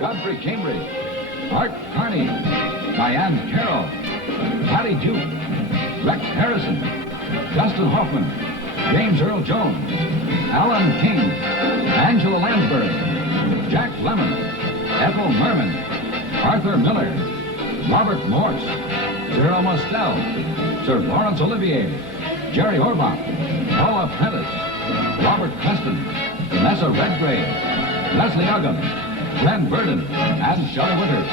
Godfrey Cambridge, Art Carney, Diane Carroll, Patty Duke, Rex Harrison, Justin Hoffman, James Earl Jones, Alan King, Angela Lansbury, Jack Lemmon, Ethel Merman, Arthur Miller, Robert Morse, Cyril Mostel, Sir Laurence Olivier, Jerry Orbach, Paula Prentice, Robert Preston, Vanessa Redgrave, Leslie Uggam, Glenn Burden, and Shelley Winters.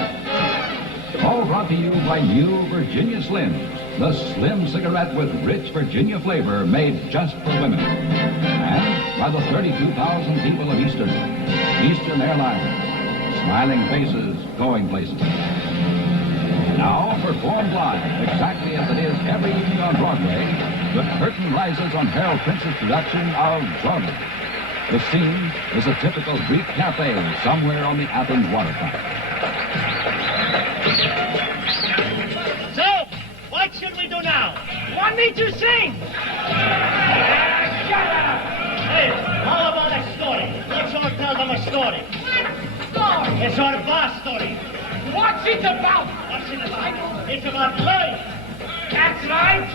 All brought to you by new Virginia Slims, the slim cigarette with rich Virginia flavor made just for women. And by the 32,000 people of Eastern Airlines, smiling faces going places. Now, performed live, exactly as it is every evening on Broadway, the curtain rises on Harold Prince's production of Zorba. The scene is a typical Greek cafe somewhere on the Athens waterfront. So, what should we do now? Want me to sing? Shut up! Hey, how about a story? Let's all tell them a story. Story? It's our boss story. What's it about? What's it about? It's about life. That's right.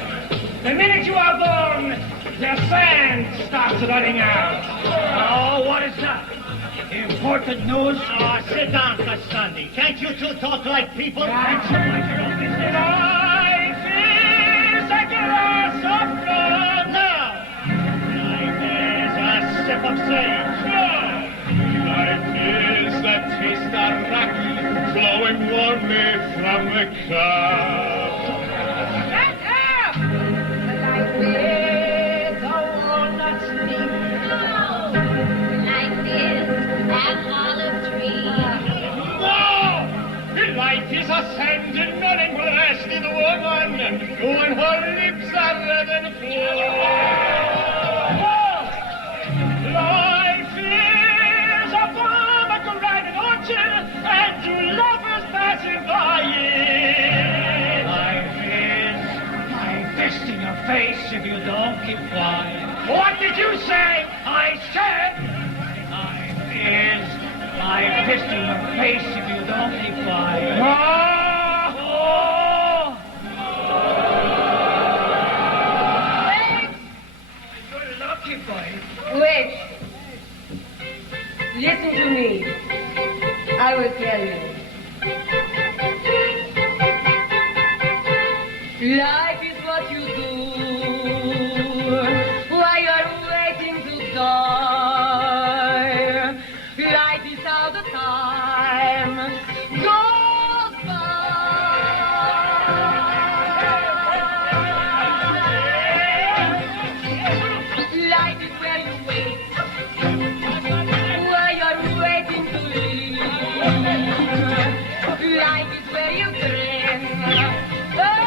The minute you are born, the sand starts running out. Oh, what is that? Important news. Oh, sit down, Castandi. Can't you two talk like people? Life is a glass of blood. No. Life is a sip of sage. No. Life is the taste of raki flowing warmly from the cup. Shut up! Life is a walnut stick. No. Life is an olive tree. No! Life is a sanded melting breasted woman who and her lips are red and full. Life is a pomegranate orchard and two lovers passing by it. Life is my fist in your face if you don't keep quiet. What did you say? I said life is my fist in your face if you don't keep quiet. Thanks. You're lucky, boy. Wait. Listen to me. I will tell you. Life is what you do while you're waiting to die. Life is how the time goes by. Life is where you wait while you're waiting to leave. Life is where you grin and breathe.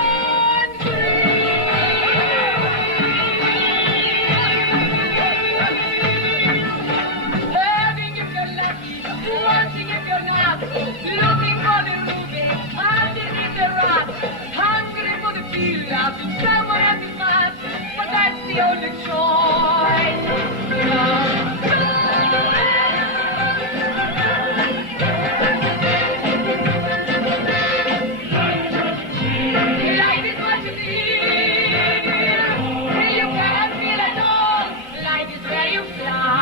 Loving if you're lucky, wanting if you're not, looking for the movie, underneath the rock, hungry for the feel of someone else's mind, but that's the only choice. Life is what you feel. You can't feel at all. Life is where you fly.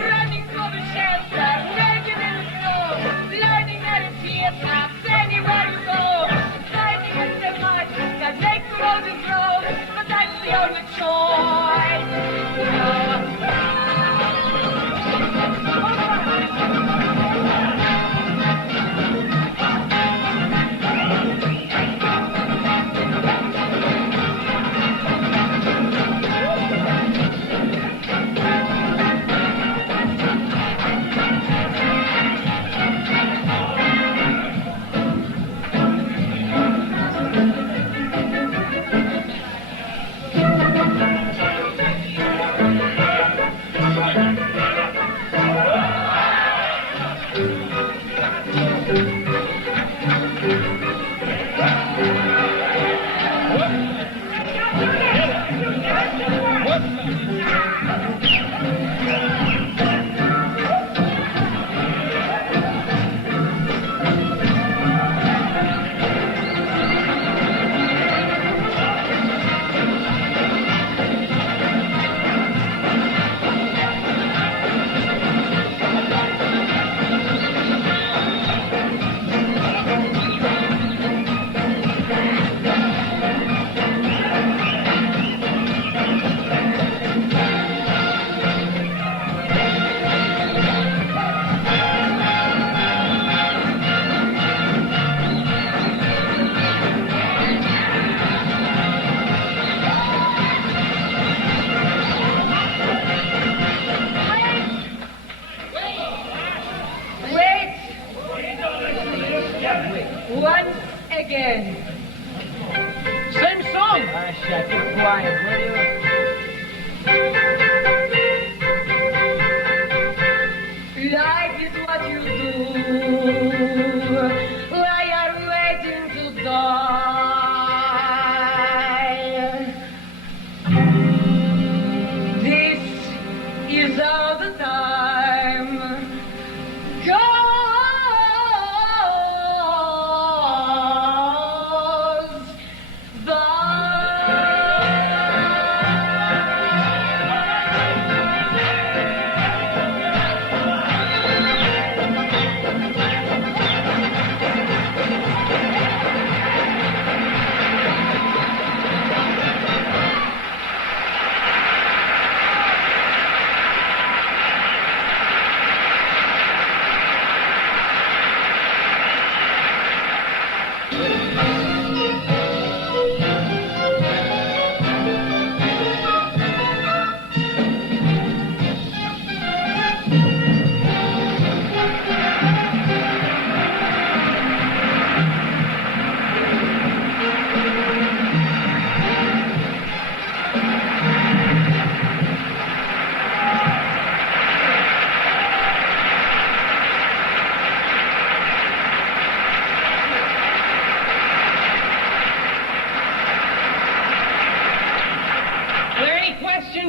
Running for the shelter, naked in the snow. shut. Keep quiet, will you? Life is what you do. Why are you waiting to die? This is all the time. Goes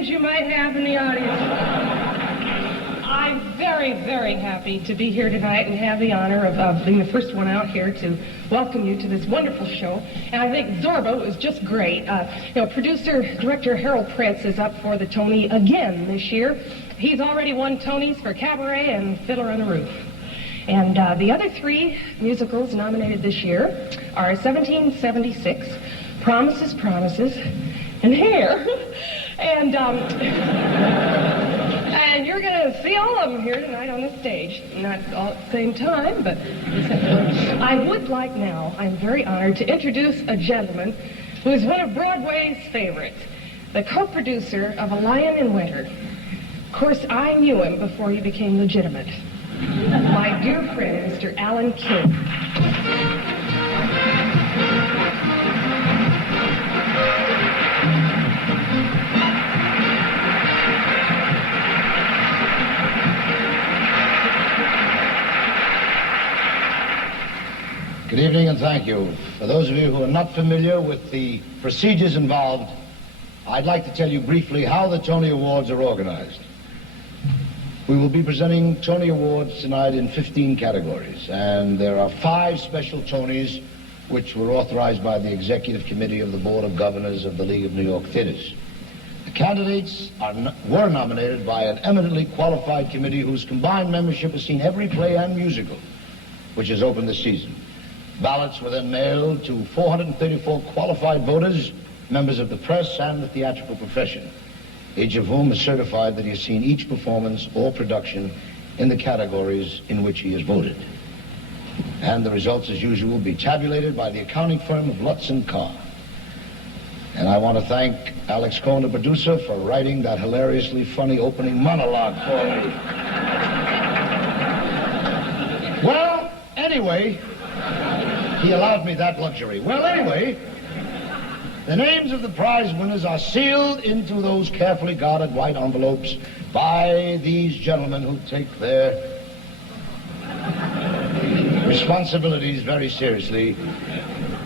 You might have in the audience. I'm very, very happy to be here tonight and have the honor of being the first one out here to welcome you to this wonderful show. And I think Zorba was just great. Producer, director Harold Prince is up for the Tony again this year. He's already won Tonys for Cabaret and Fiddler on the Roof. And the other three musicals nominated this year are 1776, Promises, Promises, and Hair. And you're going to see all of them here tonight on the stage. Not all at the same time, but I would like now, I'm very honored to introduce a gentleman who is one of Broadway's favorites, the co-producer of A Lion in Winter. Of course, I knew him before he became legitimate. My dear friend, Mr. Alan King. Good evening and thank you. For those of you who are not familiar with the procedures involved, I'd like to tell you briefly how the Tony Awards are organized. We will be presenting Tony Awards tonight in 15 categories, and there are 5 special Tonys which were authorized by the Executive Committee of the Board of Governors of the League of New York Theaters. The candidates were nominated by an eminently qualified committee whose combined membership has seen every play and musical which has opened this season. Ballots were then mailed to 434 qualified voters, members of the press and the theatrical profession, each of whom has certified that he has seen each performance or production in the categories in which he has voted. And the results, as usual, will be tabulated by the accounting firm of Lutz & Carr. And I want to thank Alex Cohen, the producer, for writing that hilariously funny opening monologue for me. Well, anyway, he allowed me that luxury. Well, anyway, the names of the prize winners are sealed into those carefully guarded white envelopes by these gentlemen who take their responsibilities very seriously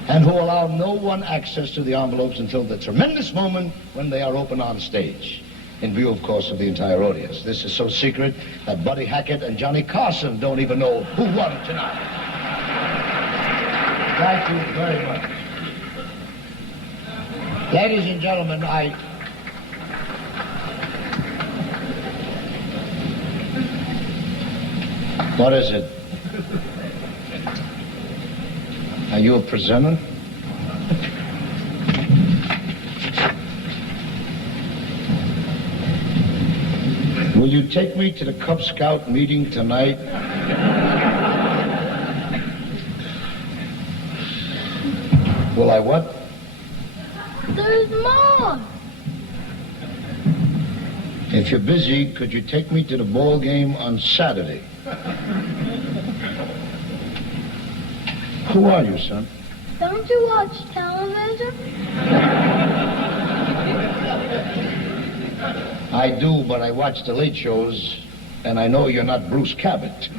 and who allow no one access to the envelopes until the tremendous moment when they are open on stage, in view, of course, of the entire audience. This is so secret that Buddy Hackett and Johnny Carson don't even know who won tonight. Thank you very much. Ladies and gentlemen, What is it? Are you a presenter? Will you take me to the Cub Scout meeting tonight? Will I what? There's more. If you're busy, could you take me to the ball game on Saturday? Who are you, son? Don't you watch television? I do, but I watch the late shows, and I know you're not Bruce Cabot.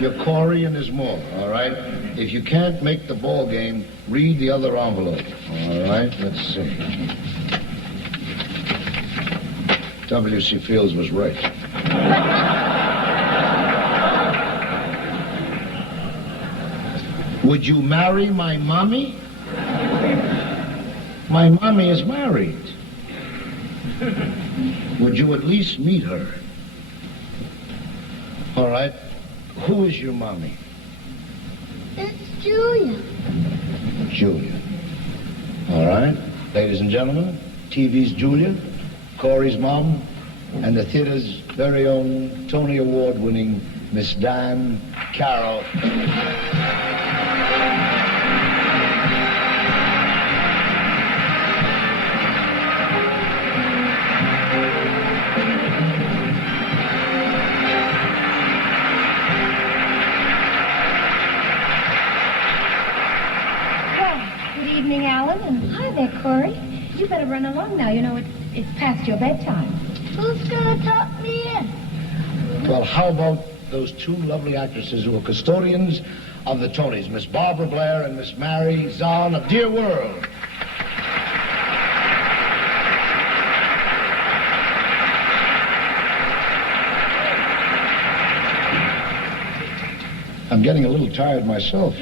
You're Corey and there's more, all right? If you can't make the ball game, read the other envelope, all right? Let's see. W.C. Fields was right. Would you marry my mommy? My mommy is married. Would you at least meet her? All right. Who is your mommy? It's Julia. Julia. All right. Ladies and gentlemen, TV's Julia, Corey's mom, and the theater's very own Tony Award-winning Miss Diane Carol. Hi there, Corey. You better run along now. You know, it's past your bedtime. Who's gonna tuck me in? Well, how about those two lovely actresses who are custodians of the Tonys, Miss Barbara Blair and Miss Mary Zahn of Dear World. I'm getting a little tired myself.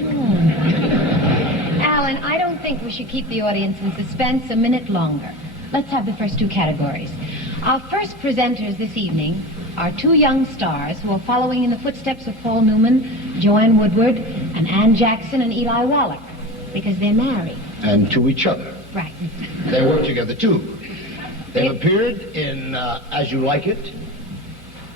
Alan, I don't think we should keep the audience in suspense a minute longer. Let's have the first two categories. Our first presenters this evening are two young stars who are following in the footsteps of Paul Newman, Joanne Woodward, and Ann Jackson and Eli Wallach, because they're married. And to each other. Right. They work together, too. They've appeared in As You Like It.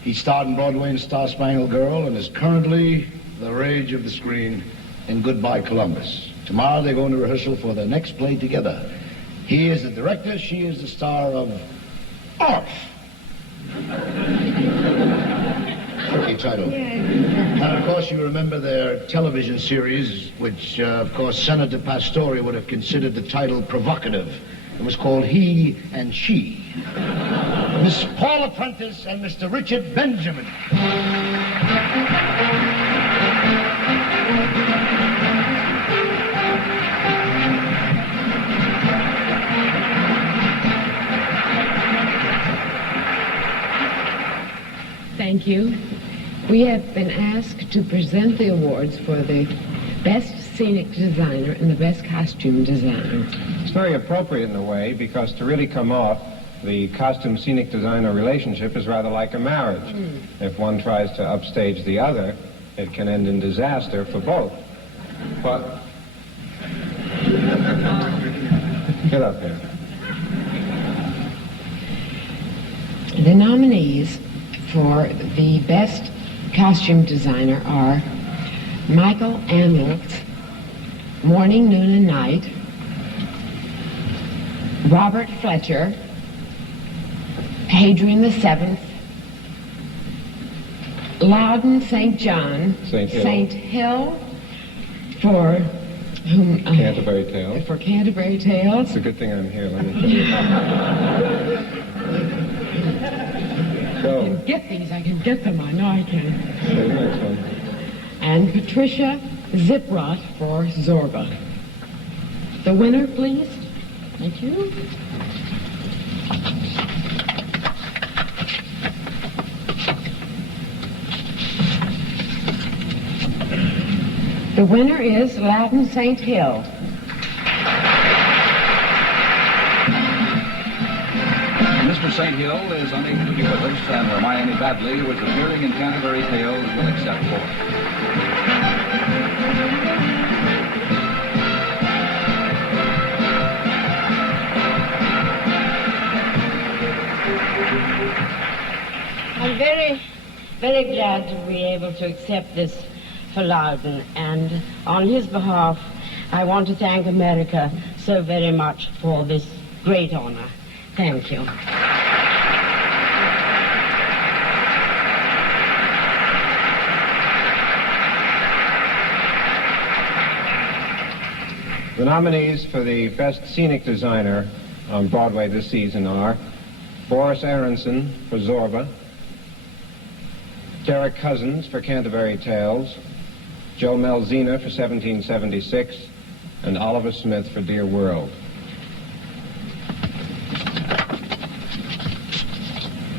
He starred in Broadway in Star Spangled Girl and is currently the rage of the screen in Goodbye Columbus. Tomorrow they're going to rehearsal for their next play together. He is the director, she is the star of Arf. Okay, title. And of course you remember their television series, which of course Senator Pastore would have considered the title provocative. It was called He and She. Miss Paula Prentice and Mr. Richard Benjamin. Thank you. We have been asked to present the awards for the Best Scenic Designer and the Best Costume Designer. It's very appropriate in a way, because to really come off, the costume scenic designer relationship is rather like a marriage. If one tries to upstage the other, it can end in disaster for both. But get up here. The nominees for the Best Costume Designer are Michael Amilt's Morning, Noon, and Night, Robert Fletcher, Hadrian VII, Loudon St. John, St. Hill for whom? Canterbury Tales. For Canterbury Tales. It's a good thing I'm here. Let me tell you. I can get these. I can get them. I know I can. Say the next one. And Patricia Ziprot for Zorba. The winner, please. Thank you. The winner is Loudon St. Hill. Mr. St. Hill is unable to be with us, and Hermione Badley, who is appearing in Canterbury Tales, will accept for. I'm very, very glad to be able to accept this for Loudon, and on his behalf, I want to thank America so very much for this great honor. Thank you. The nominees for the Best Scenic Designer on Broadway this season are Boris Aronson for Zorba, Derek Cousins for Canterbury Tales, Joe Melzina for 1776, and Oliver Smith for Dear World.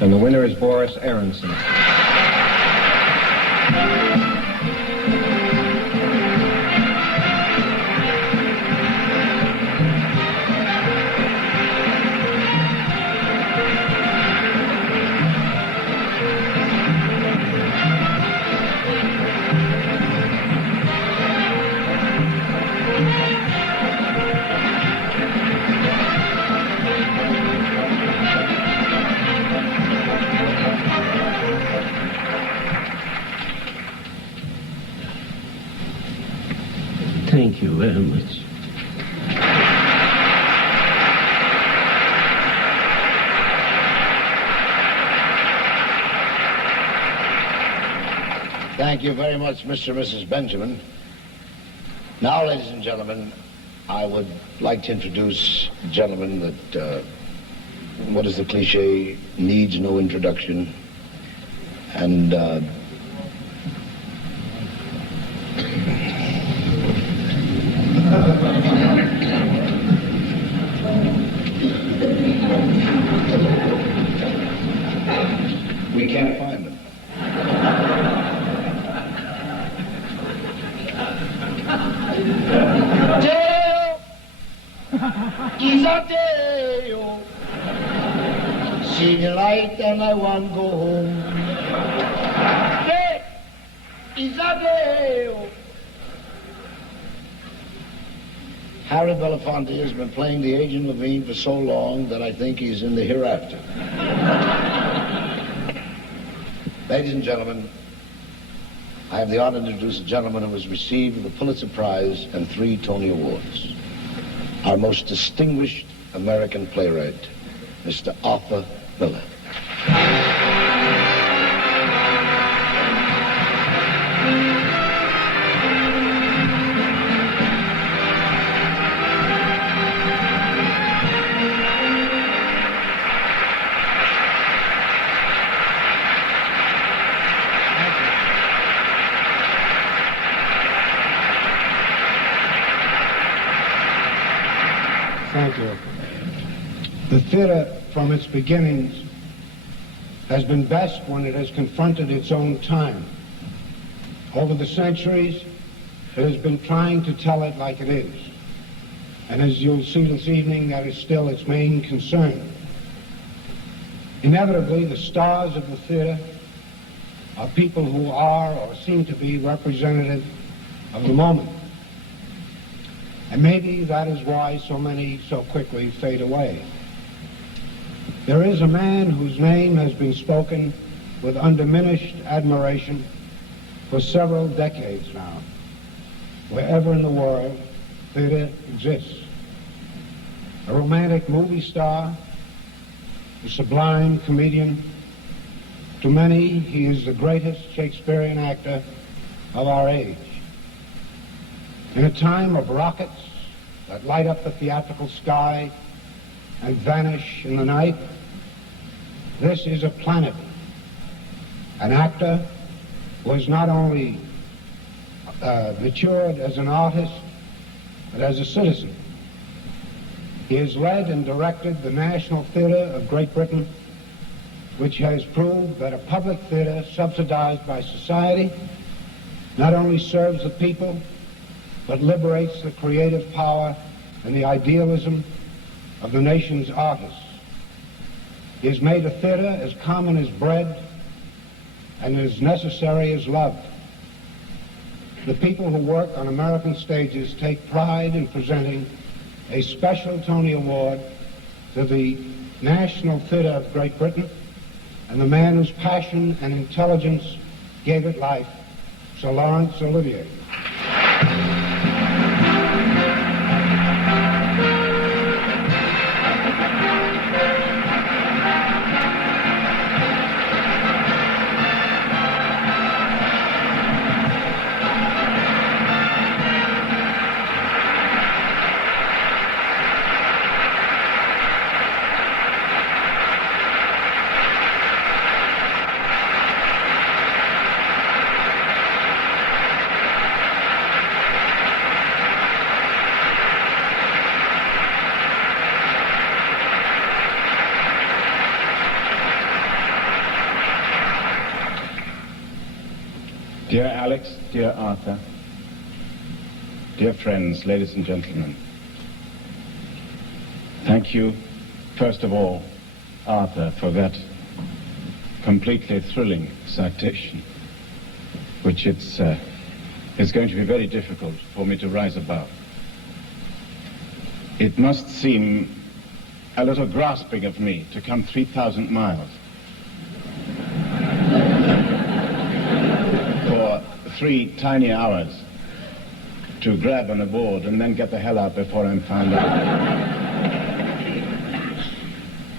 And the winner is Boris Aronson. Thank you very much. Thank you very much, Mr. and Mrs. Benjamin. Now, ladies and gentlemen, I would like to introduce a gentleman that, what is the cliche, needs no introduction. And we can't find him. Dale is a Dale. See the light and I want to go home. Dale is a Dale. Harry Belafonte has been playing the Agent Levine for so long that I think he's in the hereafter. Ladies and gentlemen, I have the honor to introduce a gentleman who has received the Pulitzer Prize and 3 Tony Awards. Our most distinguished American playwright, Mr. Arthur Miller. Thank you. The theater, from its beginnings, has been best when it has confronted its own time. Over the centuries, it has been trying to tell it like it is. And as you'll see this evening, that is still its main concern. Inevitably, the stars of the theater are people who are or seem to be representative of the moment. And maybe that is why so many so quickly fade away. There is a man whose name has been spoken with undiminished admiration for several decades now, wherever in the world theater exists. A romantic movie star, a sublime comedian. To many, he is the greatest Shakespearean actor of our age. In a time of rockets that light up the theatrical sky and vanish in the night, this is a planet, an actor who has not only matured as an artist, but as a citizen. He has led and directed the National Theatre of Great Britain, which has proved that a public theatre subsidized by society not only serves the people, but liberates the creative power and the idealism of the nation's artists. He has made a theater as common as bread and as necessary as love. The people who work on American stages take pride in presenting a special Tony Award to the National Theatre of Great Britain and the man whose passion and intelligence gave it life, Sir Laurence Olivier. Alex, dear Arthur, dear friends, ladies and gentlemen, thank you, first of all, Arthur, for that completely thrilling citation, which it's going to be very difficult for me to rise above. It must seem a little grasping of me to come 3,000 miles for 3 tiny hours to grab an award and then get the hell out before I'm found out.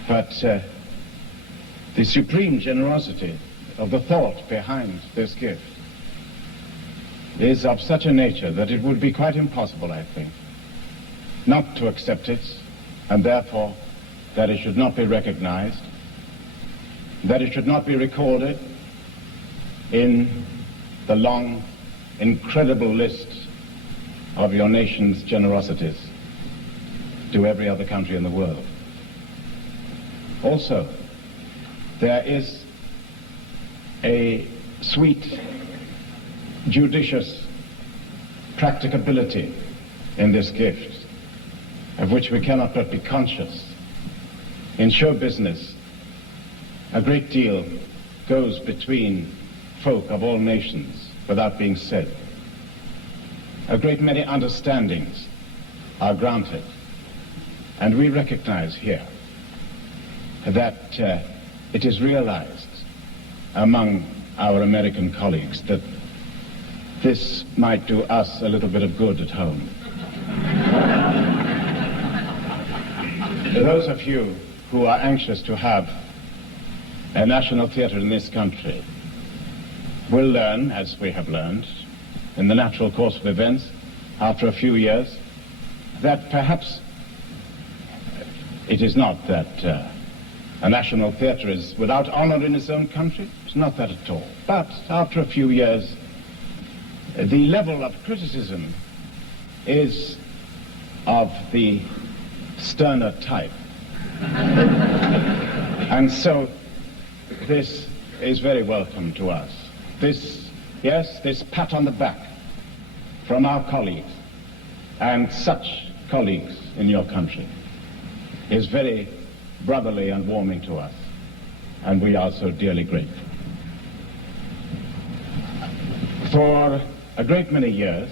But the supreme generosity of the thought behind this gift is of such a nature that it would be quite impossible, I think, not to accept it, and therefore that it should not be recognized, that it should not be recorded in the long, incredible list of your nation's generosities to every other country in the world. Also, there is a sweet, judicious practicability in this gift, of which we cannot but be conscious. In show business, a great deal goes between folk of all nations without being said. A great many understandings are granted, and we recognize here that it is realized among our American colleagues that this might do us a little bit of good at home. Those of you who are anxious to have a national theater in this country will learn, as we have learned, in the natural course of events, after a few years, that perhaps it is not that a national theater is without honor in its own country. It's not that at all. But after a few years, the level of criticism is of the sterner type. And so this is very welcome to us. This pat on the back from our colleagues, and such colleagues in your country, is very brotherly and warming to us, and we are so dearly grateful. For a great many years,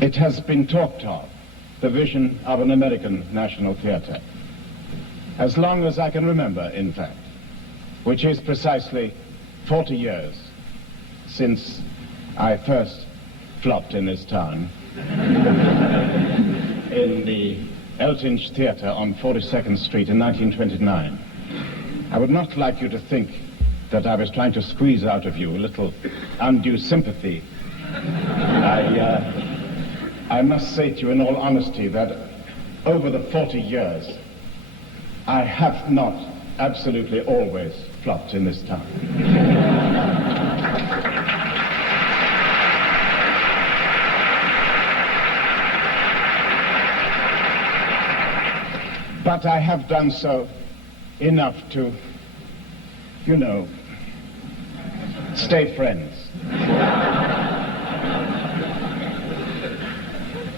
it has been talked of, the vision of an American national theater, as long as I can remember, in fact, which is precisely 40 years since I first flopped in this town in the Eltinge Theater on 42nd Street in 1929. I would not like you to think that I was trying to squeeze out of you a little undue sympathy. I must say to you in all honesty that over the 40 years, I have not absolutely always flopped in this town. But I have done so enough to, stay friends.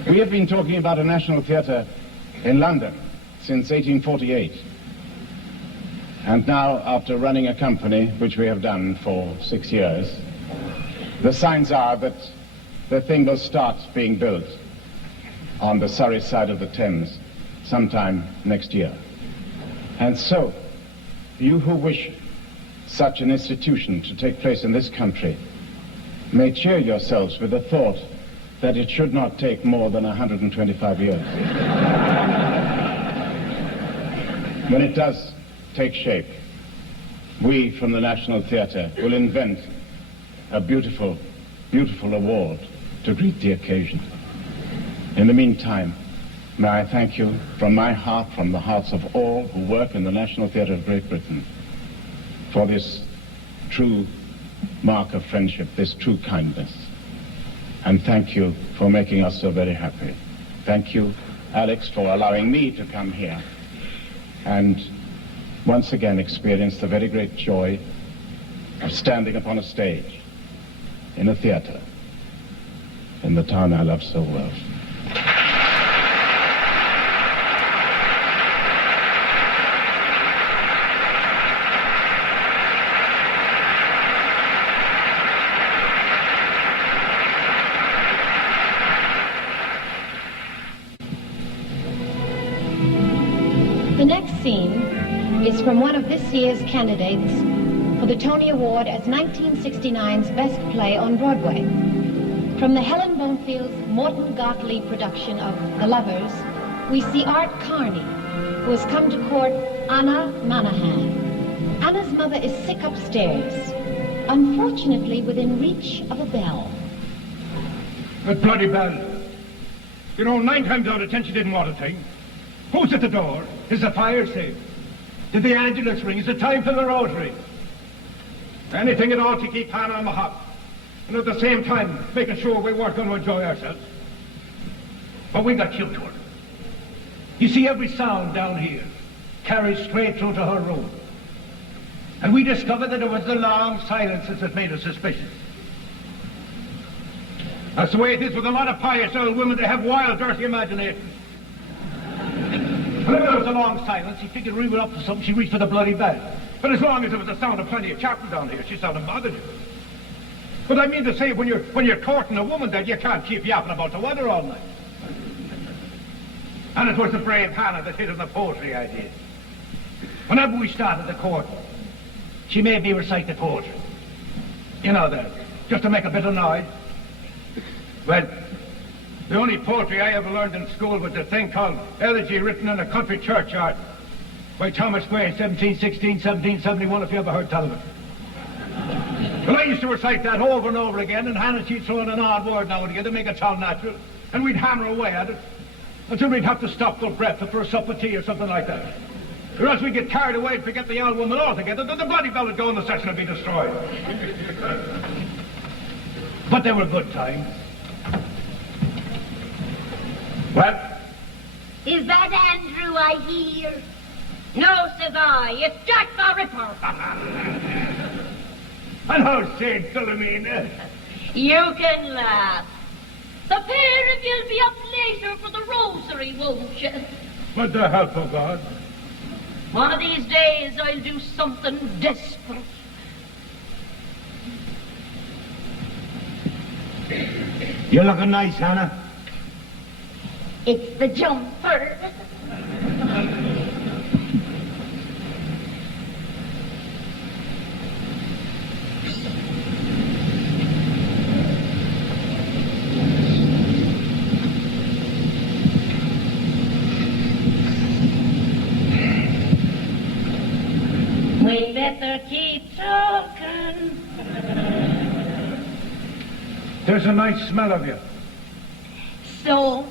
We have been talking about a national theater in London since 1848. And now, after running a company, which we have done for 6 years, the signs are that the thing will start being built on the Surrey side of the Thames sometime next year. And so, you who wish such an institution to take place in this country may cheer yourselves with the thought that it should not take more than 125 years. When it does take shape, we from the National Theatre will invent a beautiful, beautiful award to greet the occasion. In the meantime, may I thank you from my heart, from the hearts of all who work in the National Theatre of Great Britain, for this true mark of friendship, this true kindness. And thank you for making us so very happy. Thank you, Alex, for allowing me to come here and once again experience the very great joy of standing upon a stage in a theater in the town I love so well. The next scene is from one of this year's candidates for the Tony Award as 1969's Best Play on Broadway. From the Helen Bonefield's Morton Gottlieb production of The Lovers, we see Art Carney, who has come to court Anna Manahan. Anna's mother is sick upstairs, unfortunately within reach of a bell. That bloody bell. You know, 9 times out of 10 she didn't want a thing. Who's at the door? Is the fire safe? Did the Angelus ring? Is it time for the rosary? Anything at all to keep Hannah on the hop. And at the same time, making sure we weren't going to enjoy ourselves. But we got cute to her. You see, every sound down here carries straight through to her room. And we discovered that it was the long silences that made us suspicious. That's the way it is with a lot of pious old women. They have wild, dirty imaginations. Whenever there was a long silence, she figured we were up to something, she reached for the bloody bell. But as long as there was the sound of plenty of chapping down here, she seldom bothered you. But I mean to say, when you're courting a woman, then you can't keep yapping about the weather all night. And it was the brave Hannah that hit on the poetry idea. Whenever we started the court, she made me recite the poetry. You know that, just to make a bit of noise. Well, the only poetry I ever learned in school was a thing called Elegy written in a country churchyard by Thomas Gray, 1716, 1771, if you ever heard tell of it. Well, I used to recite that over and over again, and Hannah, she'd throw in an odd word now and again to make it sound natural, and we'd hammer away at it until we'd have to stop for breath for a sup of tea or something like that. Or else we'd get carried away and forget the old woman altogether, then the bloody bell would go and the session would be destroyed. But they were good times. Well? Is that Andrew I hear? No, says I. It's Jack the Ripper. And how's St. Philomena? You can laugh. The pair of you'll be up later for the rosary, won't you? With the help of God. One of these days I'll do something desperate. You're looking nice, Hannah. It's the jumper. We better keep talking. There's a nice smell of you. Soap.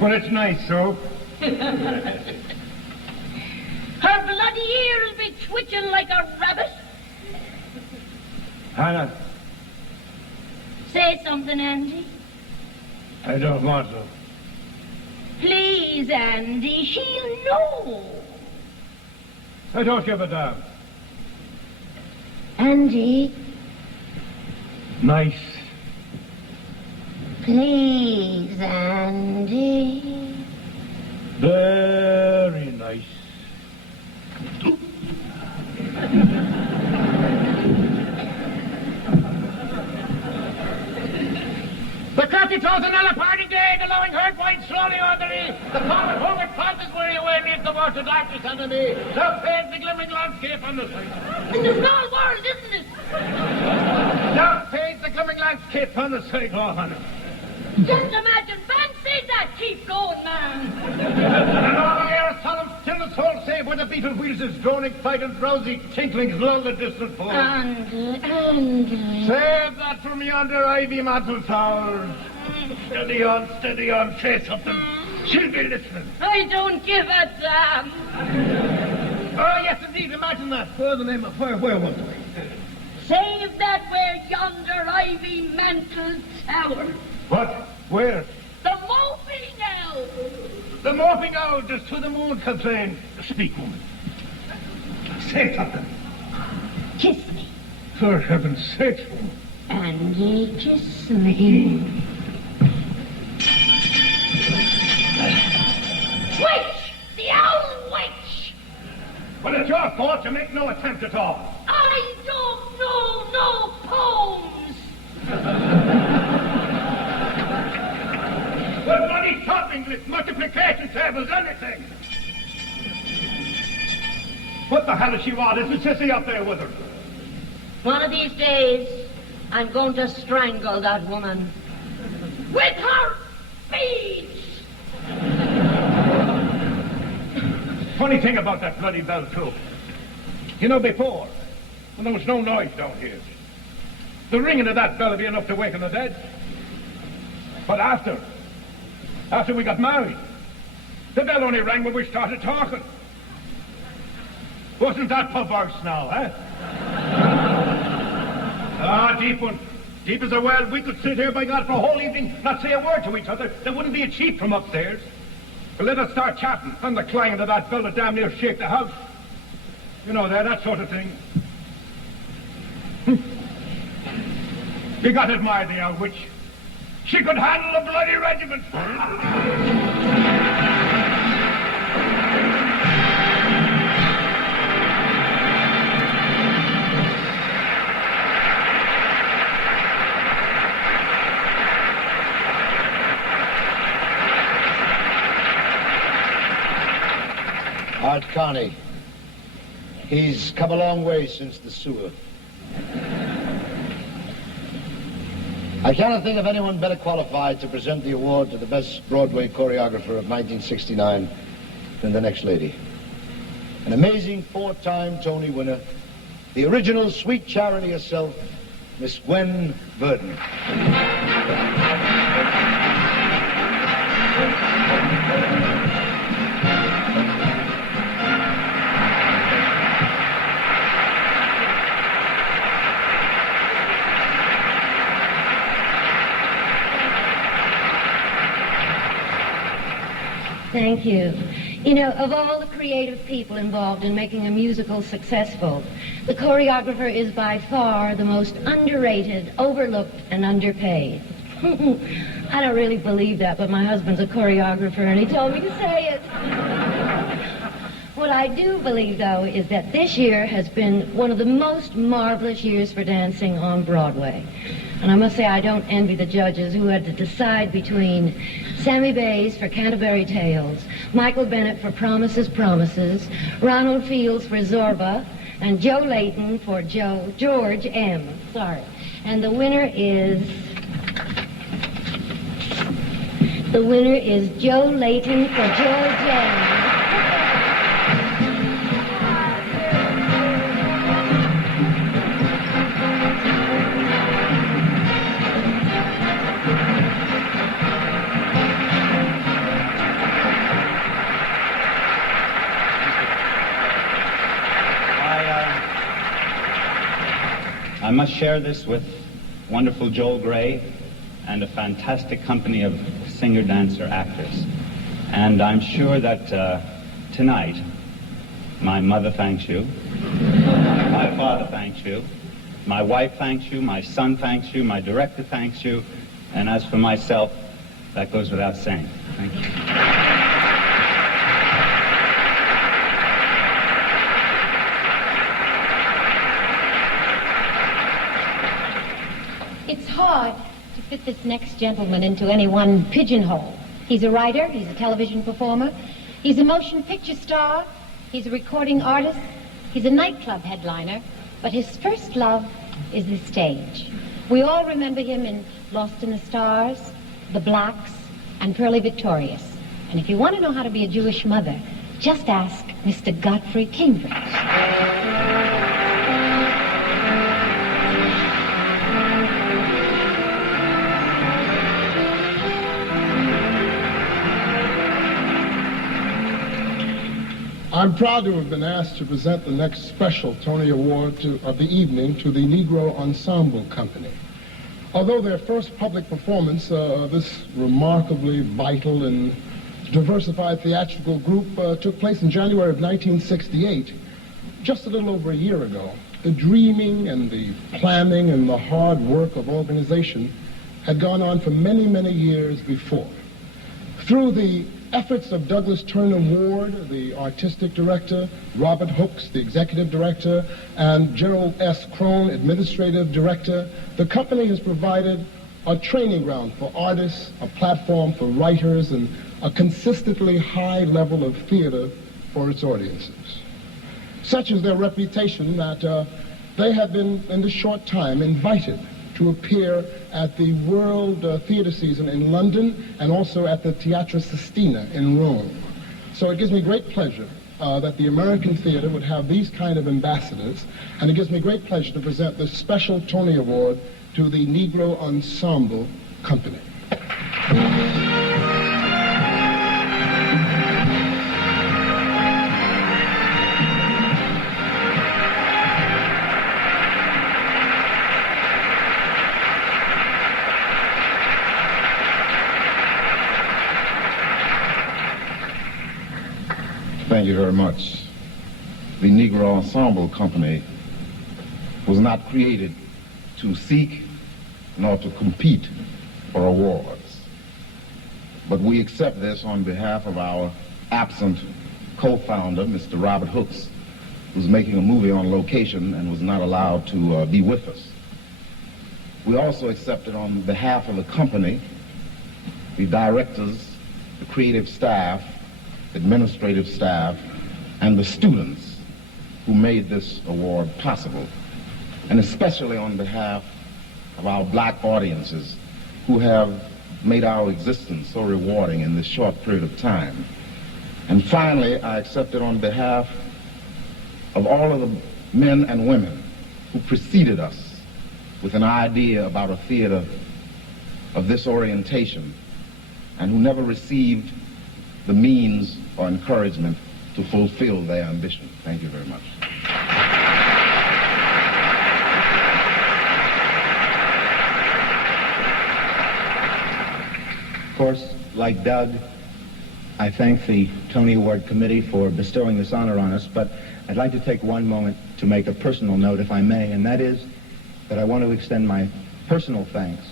Well, it's nice soap. Her bloody ears be twitching like a rabbit. Hannah. Say something, Andy. I don't want to. Please, Andy, she'll know. I don't give a damn. Andy. Nice. Please, Andy. Very nice. The 30,000 party day, the loving heart winds slowly on the knee. The common home at Pond is weary away neath the water darkness under me. Thou fades the glimmering landscape on the side. In the small world, isn't it? Thou fades the glimmering landscape on the side, oh, honey. Just imagine, fancy that. Keep going, man. And all the air solemn stillness holds save where the beetle wheels his droning flight and drowsy tinklings lull the distant fall. Andy. Save that from yonder ivy mantle towers. Steady on, say something. She'll be listening. I don't give a damn. Oh, yes, indeed, imagine that. Where the name of where was I? Save that where yonder ivy mantle tower. What? Where? The moping owl. The moping owl does to the moon complain. Speak, woman. Say something. Kiss me. For heaven's sake. And eat your sleep. Witch! The old witch! Well, it's your fault you make no attempt at all. I don't know no poems! Well, bloody shopping list, multiplication tables, anything. What the hell does she want? Is the sissy up there with her? One of these days, I'm going to strangle that woman. With her beads! Funny thing about that bloody bell, too. You know, before, when there was no noise down here, the ringing of that bell would be enough to waken the dead. But after we got married, the bell only rang when we started talking. Wasn't that perverse now, eh? Ah, deep one. Deep as a well. We could sit here, by God, for a whole evening, not say a word to each other. There wouldn't be a cheep from upstairs. But let us start chatting, and the clanging of that bell would damn near shake the house. You know, that sort of thing. You got to admire the old witch. She could handle a bloody regiment. Art Carney. He's come a long way since the sewer. I cannot think of anyone better qualified to present the award to the best Broadway choreographer of 1969 than the next lady. An amazing 4-time Tony winner, the original Sweet Charity herself, Miss Gwen Verdon. Thank you. You know, of all the creative people involved in making a musical successful, the choreographer is by far the most underrated, overlooked, and underpaid. I don't really believe that, but my husband's a choreographer, and he told me to say it. What I do believe, though, is that this year has been one of the most marvelous years for dancing on Broadway. And I must say I don't envy the judges who had to decide between Sammy Bays for Canterbury Tales, Michael Bennett for Promises, Promises, Ronald Fields for Zorba, and Joe Layton for George M. Sorry. And the winner is Joe Layton for George M. I must share this with wonderful Joel Gray and a fantastic company of singer, dancer, actors. And I'm sure that tonight, my mother thanks you, my father thanks you, my wife thanks you, my son thanks you, my director thanks you, and as for myself, that goes without saying. Thank you. It's hard to fit this next gentleman into any one pigeonhole. He's a writer, he's a television performer, he's a motion picture star, he's a recording artist, he's a nightclub headliner, but his first love is the stage. We all remember him in Lost in the Stars, The Blacks, and Pearly Victorious. And if you want to know how to be a Jewish mother, just ask Mr. Godfrey Cambridge. I'm proud to have been asked to present the next special Tony Award of the evening to the Negro Ensemble Company. Although their first public performance of this remarkably vital and diversified theatrical group took place in January of 1968, just a little over a year ago, the dreaming and the planning and the hard work of organization had gone on for many, many years before. Through the efforts of Douglas Turner Ward, the artistic director, Robert Hooks, the executive director, and Gerald S. Crone, administrative director, the company has provided a training ground for artists, a platform for writers, and a consistently high level of theater for its audiences. Such is their reputation that they have been, in this short time, invited to appear at the World Theater Season in London and also at the Teatro Sistina in Rome. So it gives me great pleasure that the American theater would have these kind of ambassadors, and it gives me great pleasure to present this special Tony Award to the Negro Ensemble Company. Thank you very much. The Negro Ensemble Company was not created to seek nor to compete for awards. But we accept this on behalf of our absent co-founder, Mr. Robert Hooks, who's making a movie on location and was not allowed to be with us. We also accept it on behalf of the company, the directors, the creative staff, administrative staff, and the students who made this award possible, and especially on behalf of our black audiences who have made our existence so rewarding in this short period of time. And finally, I accept it on behalf of all of the men and women who preceded us with an idea about a theater of this orientation and who never received the means or encouragement to fulfill their ambition. Thank you very much. Of course, like Doug, I thank the Tony Award Committee for bestowing this honor on us, but I'd like to take one moment to make a personal note, if I may, and that is that I want to extend my personal thanks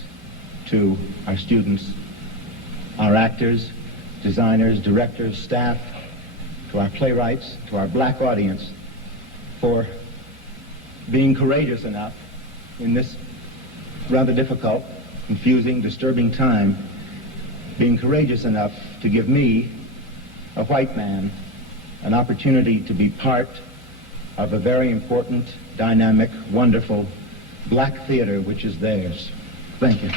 to our students, our actors, designers, directors, staff, to our playwrights, to our black audience, for being courageous enough in this rather difficult, confusing, disturbing time, being courageous enough to give me, a white man, an opportunity to be part of a very important, dynamic, wonderful black theater which is theirs. Thank you.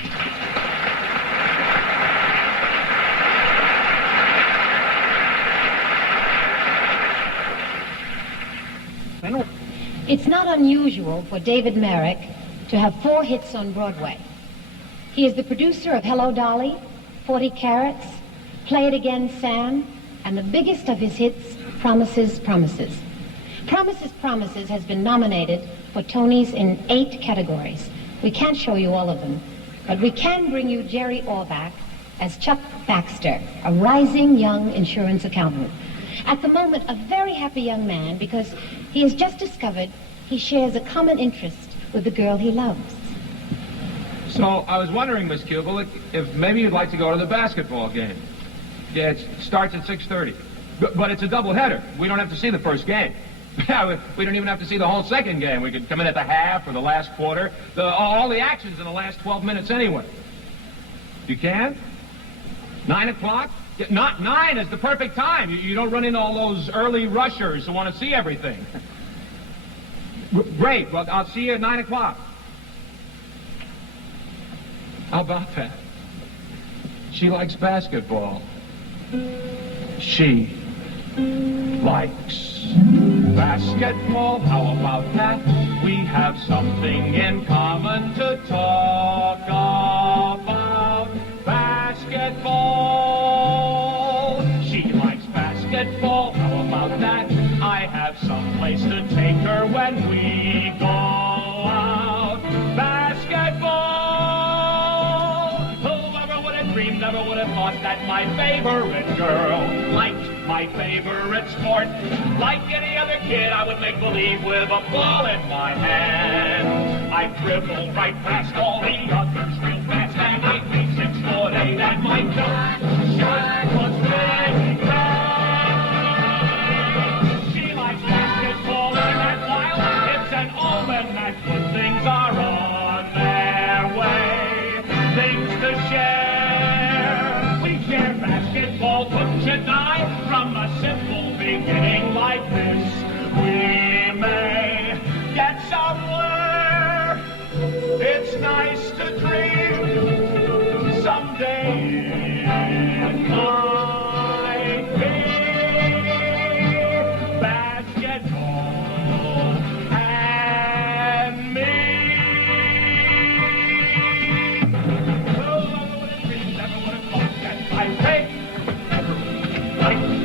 It's not unusual for David Merrick to have 4 hits on Broadway. He is the producer of Hello Dolly, 40 Carats, Play It Again, Sam, and the biggest of his hits, Promises, Promises. Promises, Promises has been nominated for Tonys in 8 categories. We can't show you all of them, but we can bring you Jerry Orbach as Chuck Baxter, a rising young insurance accountant. At the moment, a very happy young man because he has just discovered he shares a common interest with the girl he loves. So I was wondering, Miss Kubel, if maybe you'd like to go to the basketball game. Yeah, it starts at 6:30. But it's a doubleheader. We don't have to see the first game. We don't even have to see the whole second game. We could come in at the half or the last quarter. All the action's in the last 12 minutes anyway. You can? 9 o'clock? Not 9 is the perfect time. You don't run into all those early rushers who want to see everything. Great. Well, I'll see you at 9 o'clock. How about that? She likes basketball. She likes basketball. How about that? We have something in common to talk about. Basketball. She likes basketball. How about that? I have some place to take her when we go out. Basketball. Whoever would have dreamed, never would have thought that my favorite girl liked my favorite sport. Like any other kid, I would make believe with a ball in my hand. I dribble right past all the others real fast and make me 6'8", and my jump shot was very fast. She likes basketball and that while it's an omen that good things are on their way. Things to share. We share basketball, wouldn't you die? From a simple beginning like this, we may get somewhere. It's nice to dream someday it might be basketball and me.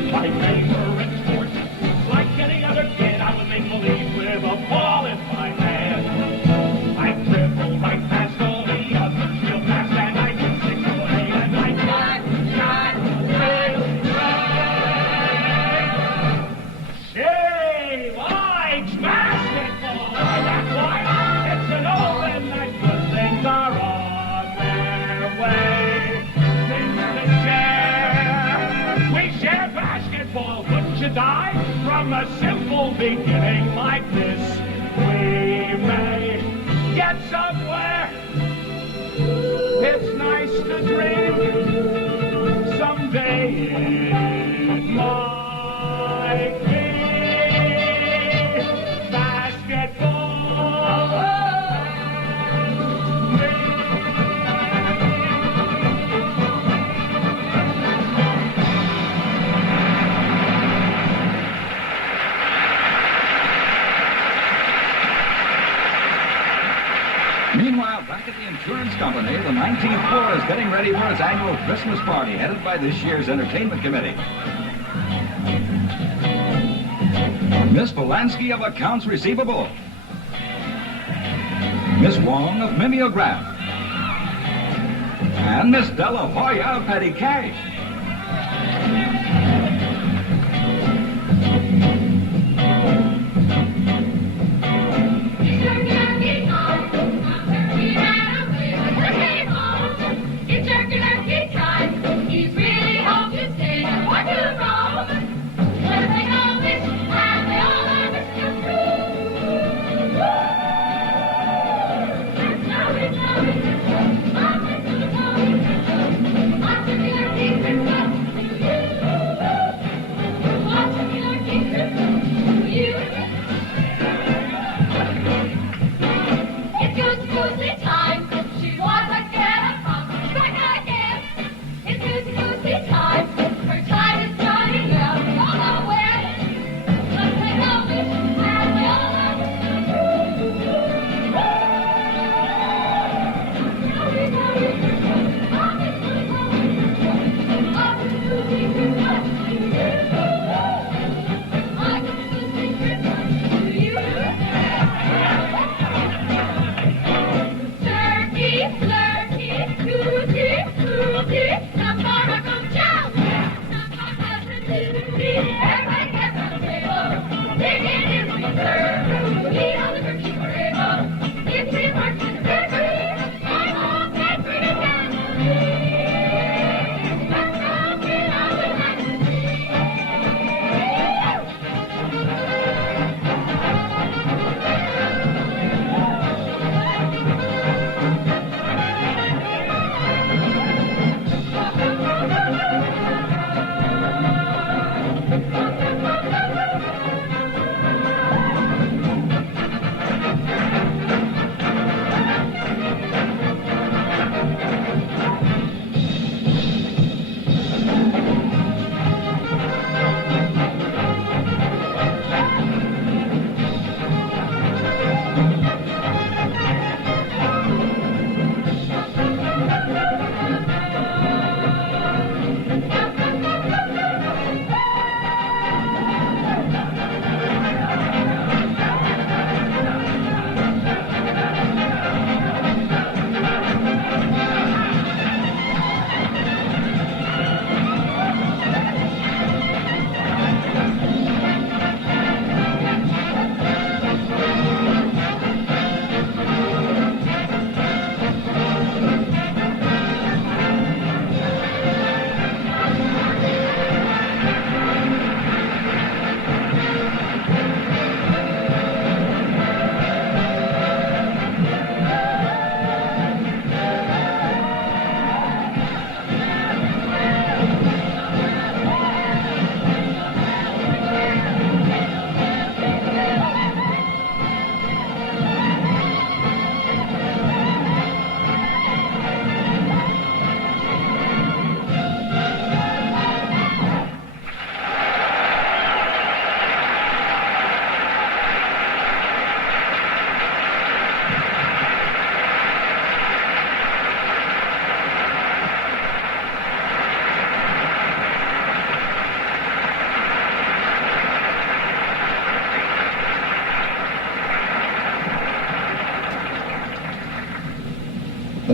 My favorite sport. Like any other kid, I would make believe with a ball in my hand. I dribble right past all the others real fast, and I do 6'8", and I shot real fast. She likes basketball, and that's why it's an omen that good things are on their way. Things to share. We share basketball, wouldn't you die? From a simple beginning like this, we may get somewhere. It's nice to dream someday it might be basketball. Meanwhile, back at the insurance company, the 19th floor is getting ready for its annual Christmas party, headed by this year's entertainment committee. Miss Polanski of Accounts Receivable. Miss Wong of Mimeograph. And Miss Della Hoya of Petty K.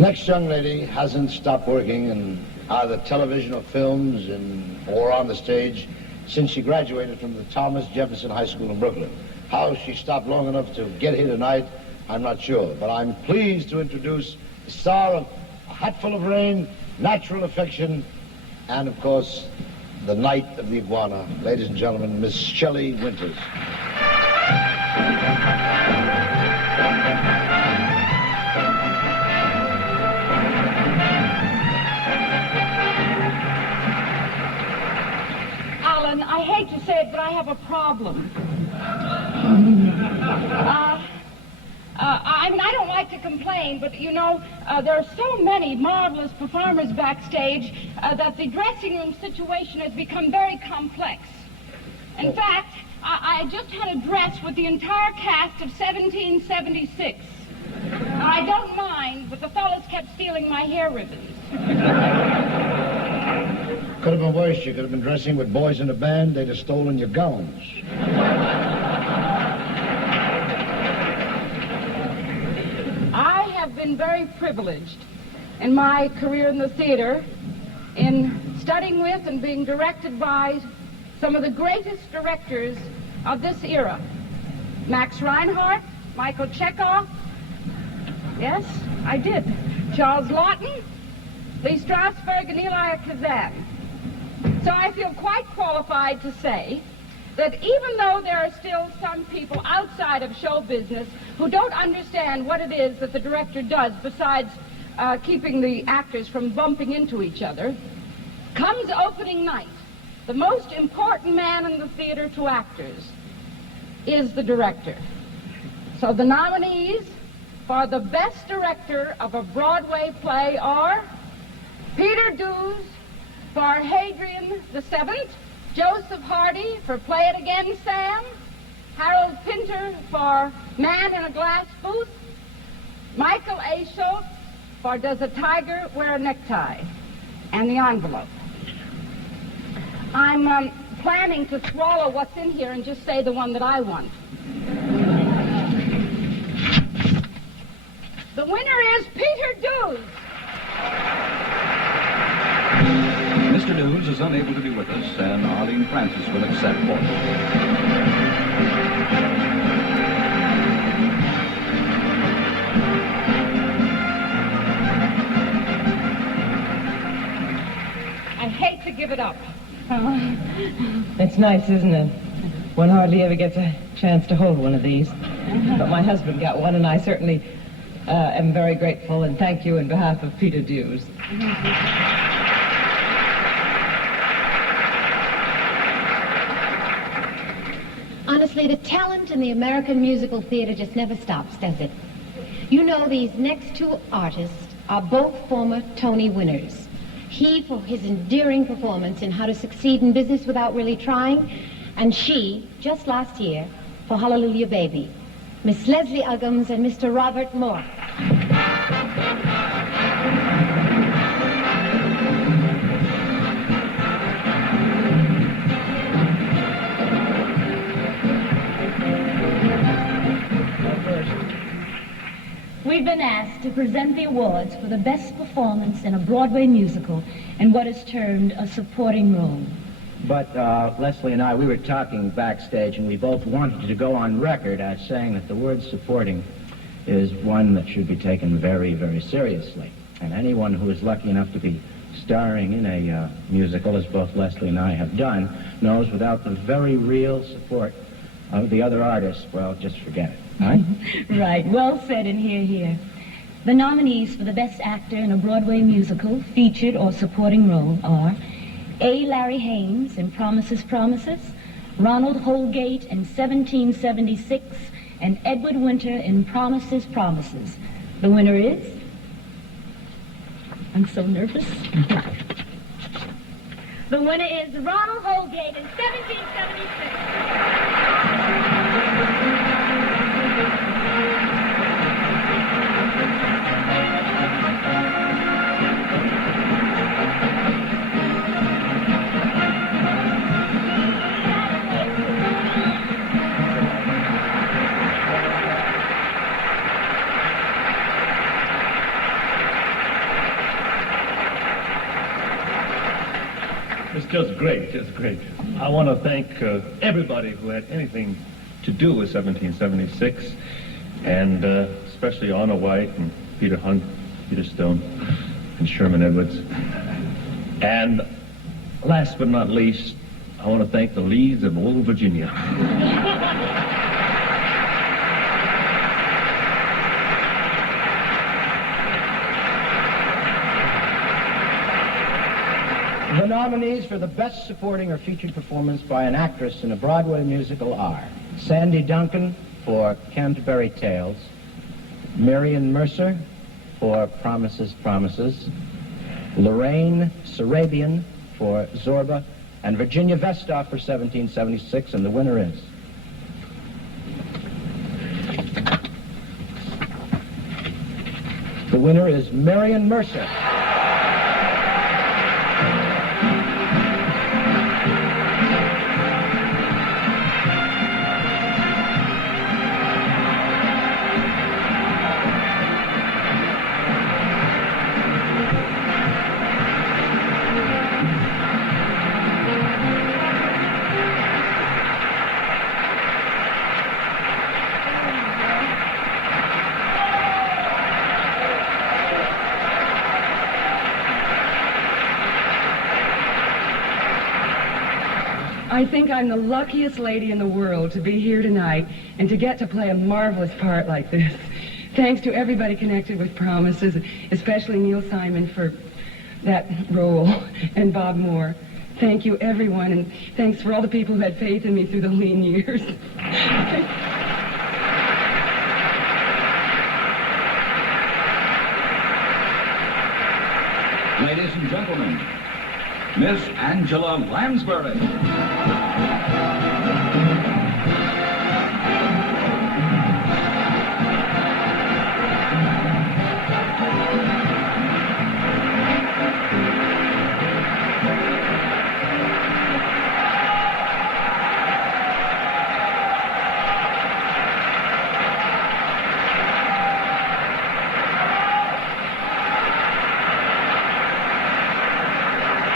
next young lady hasn't stopped working in either television or films or on the stage since she graduated from the Thomas Jefferson High School in Brooklyn. How she stopped long enough to get here tonight, I'm not sure. But I'm pleased to introduce the star of A Hatful of Rain, Natural Affection, and, of course, The Night of the Iguana. Ladies and gentlemen, Miss Shelley Winters. Alan, I hate to say it, but I have a problem. I don't like to complain, but, you know, there are so many marvelous performers backstage that the dressing room situation has become very complex. In fact, I just had a dress with the entire cast of 1776. I don't mind, but the fellas kept stealing my hair ribbons. Could have been worse. You could have been dressing with boys in a band. They'd have stolen your gowns. I have been very privileged in my career in the theater in studying with and being directed by some of the greatest directors of this era. Max Reinhardt, Michael Chekhov. Yes, I did. Charles Lawton, Lee Strasberg, and Elia Kazan. So I feel quite qualified to say that even though there are still some people outside of show business who don't understand what it is that the director does besides keeping the actors from bumping into each other, comes opening night, the most important man in the theater to actors is the director. So the nominees for the best director of a Broadway play are Peter Dews for Hadrian VII, Joseph Hardy for Play It Again, Sam, Harold Pinter for Man in a Glass Booth, Michael A. Schultz for Does a Tiger Wear a Necktie, and the envelope. I'm planning to swallow what's in here and just say the one that I want. The winner is Peter Dews. Mr. Dews is unable to be with us, and Arlene Francis will accept for him. I hate to give it up. It's nice, isn't it? One hardly ever gets a chance to hold one of these. But my husband got one, and I certainly am very grateful, and thank you in behalf of Peter Dews. Honestly, the talent in the American musical theater just never stops, does it? You know, these next two artists are both former Tony winners. He for his endearing performance in How to Succeed in Business Without Really Trying, and she, just last year, for Hallelujah Baby. Miss Leslie Uggams and Mr. Robert Moore. We've been asked to present the awards for the best performance in a Broadway musical in what is termed a supporting role. But Leslie and I, we were talking backstage, and we both wanted to go on record as saying that the word supporting is one that should be taken very, very seriously. And anyone who is lucky enough to be starring in a musical, as both Leslie and I have done, knows without the very real support of the other artists, well, just forget it. Right? Right. Well said, and hear, hear. The nominees for the best actor in a Broadway musical, featured or supporting role are A. Larry Haines in Promises, Promises, Ronald Holgate in 1776, and Edward Winter in Promises, Promises. The winner is... I'm so nervous. The winner is Ronald Holgate in 1776. It's just great, just great. I want to thank everybody who had anything to do with 1776, and especially Honor White and Peter Hunt, Peter Stone, and Sherman Edwards. And last but not least, I want to thank the Lees of old Virginia. The nominees for the Best Supporting or Featured Performance by an Actress in a Broadway Musical are Sandy Duncan for Canterbury Tales, Marion Mercer for Promises, Promises, Lorraine Sarabian for Zorba, and Virginia Vestoff for 1776, and the winner is... The winner is Marion Mercer. I think I'm the luckiest lady in the world to be here tonight and to get to play a marvelous part like this. Thanks to everybody connected with Promises, especially Neil Simon for that role, and Bob Moore. Thank you, everyone, and thanks for all the people who had faith in me through the lean years. Ladies and gentlemen, Miss Angela Lansbury.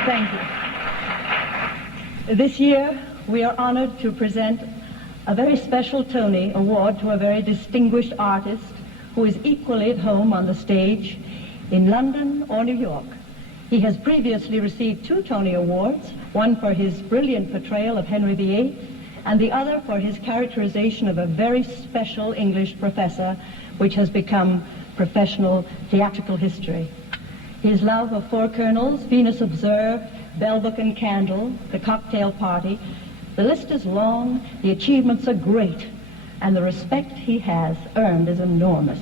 Thank you. This year, we are honored to present a very special Tony Award to a very distinguished artist who is equally at home on the stage in London or New York. He has previously received 2 Tony Awards, one for his brilliant portrayal of Henry VIII, and the other for his characterization of a very special English professor, which has become professional theatrical history. His love of Four Colonels, Venus Observed, Bell, Book and Candle, The Cocktail Party, the list is long, the achievements are great, and the respect he has earned is enormous.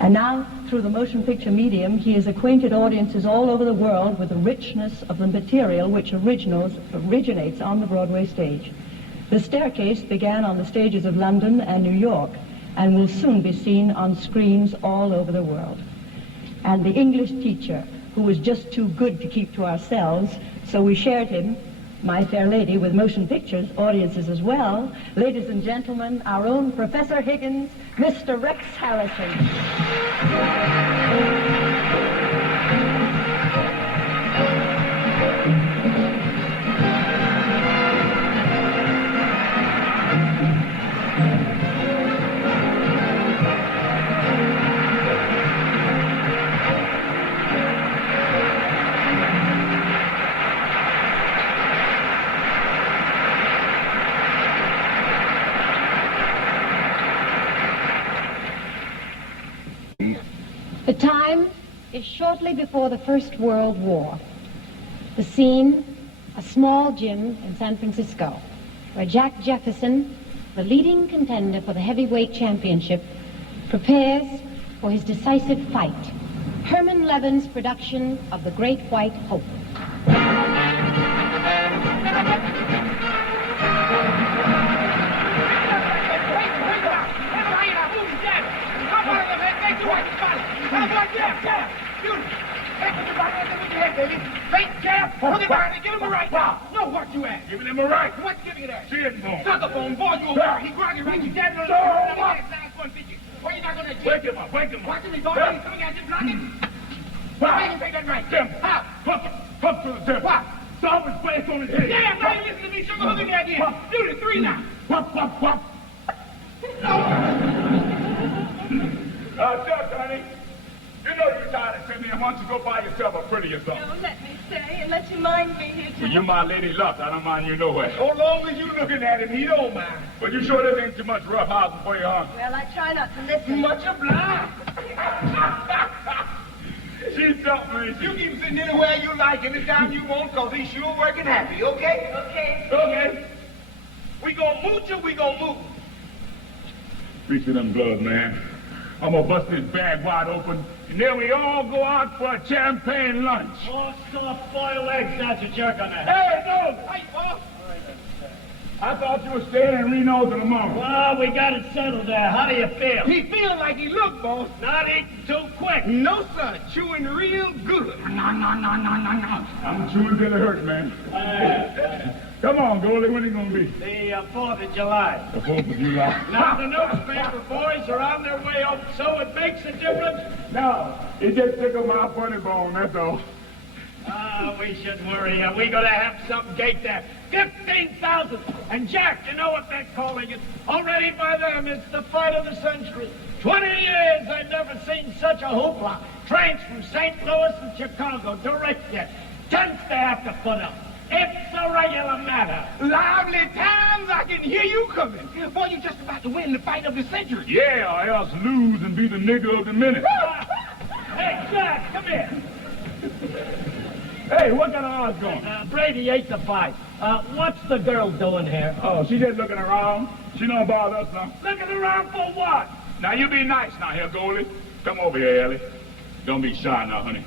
And now, through the motion picture medium, he has acquainted audiences all over the world with the richness of the material which originates on the Broadway stage. The Staircase began on the stages of London and New York, and will soon be seen on screens all over the world. And the English teacher, who was just too good to keep to ourselves, so we shared him, My Fair Lady, with motion pictures audiences as well. Ladies and gentlemen, our own Professor Higgins, Mr. Rex Harrison. The time is shortly before the First World War. The scene, a small gym in San Francisco, where Jack Jefferson, the leading contender for the heavyweight championship, prepares for his decisive fight. Herman Levin's production of The Great White Hope. Give him a right now. No, what you at? Giving him a right. What's giving it at? See it, boy. Sucker bone, boy, you a boy. He groggy right. You dead. Why you not gonna get? Wake him up. Wake him up. Watch him. He's already coming at you, blocking. Why you take that right? Jim. How? Pump to the tip. What? Zorba's place on his head. Damn, now you listen to me, sugar. Look at that again. Do the 3 now. Whop, whop, whop. Shucks, honey. You know you're tired of sitting here. Why don't you go buy yourself a pretty or something? No, let me stay and let you mind me here, too. Well, you're my lady luck. I don't mind you nowhere. So long as you looking at him, he don't mind. But you sure this ain't too much rough housing for you, huh? Well, I try not to listen. Much obliged. She dumped me. You keep sitting anywhere you like, anytime you want, because he's sure working happy, okay? Okay. Okay. We gonna mooch or we gonna move? Reach for them gloves, man. I'm gonna bust this bag wide open, and then we all go out for a champagne lunch. More soft boiled eggs, that's what you're gonna have. Hey, no! Hey, boss. I thought you were staying in Reno till tomorrow. Well, we got it settled there. How do you feel? He feeling like he look, boss. Not eating too quick. No, sir. Chewing real good. No. I'm chewing till it hurts, man. Come on, Goldie, when are you gonna be? The 4th of July. The 4th of July. Now, the newspaper boys are on their way up, so it makes a difference. No, it just tickled my funny bone, that's all. We shouldn't worry. We're going to have some gate there. 15,000. And Jack, you know what they're calling it? Already by them, it's the fight of the century. 20 years I've never seen such a hoopla. Trains from St. Louis and Chicago, direct yet. Tents they have to put up. It's a regular matter. Lively times, I can hear you coming. Boy, you're just about to win the fight of the century. Yeah, or else lose and be the nigger of the minute. Hey, Jack, come here. Hey, what kind of odds going? Brady 8-5. What's the girl doing here? Oh, she just looking around. She don't bother us now. Looking around for what? Now, you be nice now here, Goldie. Come over here, Ellie. Don't be shy now, honey.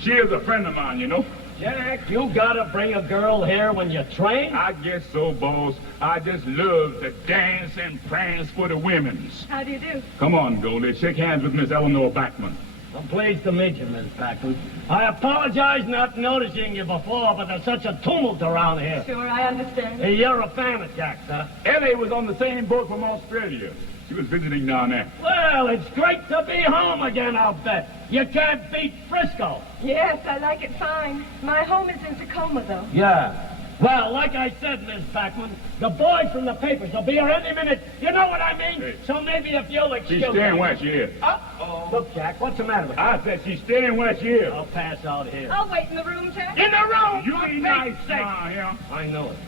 She is a friend of mine, you know. Jack, you gotta bring a girl here when you train? I guess so, boss. I just love to dance and prance for the women's. How do you do? Come on, Goldie. Shake hands with Miss Eleanor Backman. I'm pleased to meet you, Miss Packard. I apologize not noticing you before, but there's such a tumult around here. Sure, I understand. Hey, you're a fan of Jack's, huh? Ellie was on the same boat from Australia. She was visiting down there. Well, it's great to be home again, I'll bet. You can't beat Frisco. Yes, I like it fine. My home is in Tacoma, though. Yeah. Well, like I said, Miss Backman, the boys from the papers will be here any minute. You know what I mean? Hey. So maybe if you'll excuse She's staying where she is. Uh-oh. Look, Jack, what's the matter with you? I said she's staying where she is. I'll pass out here. I'll wait in the room, Jack. In the room! You for be Pete's nice sake. now, yeah. I know it.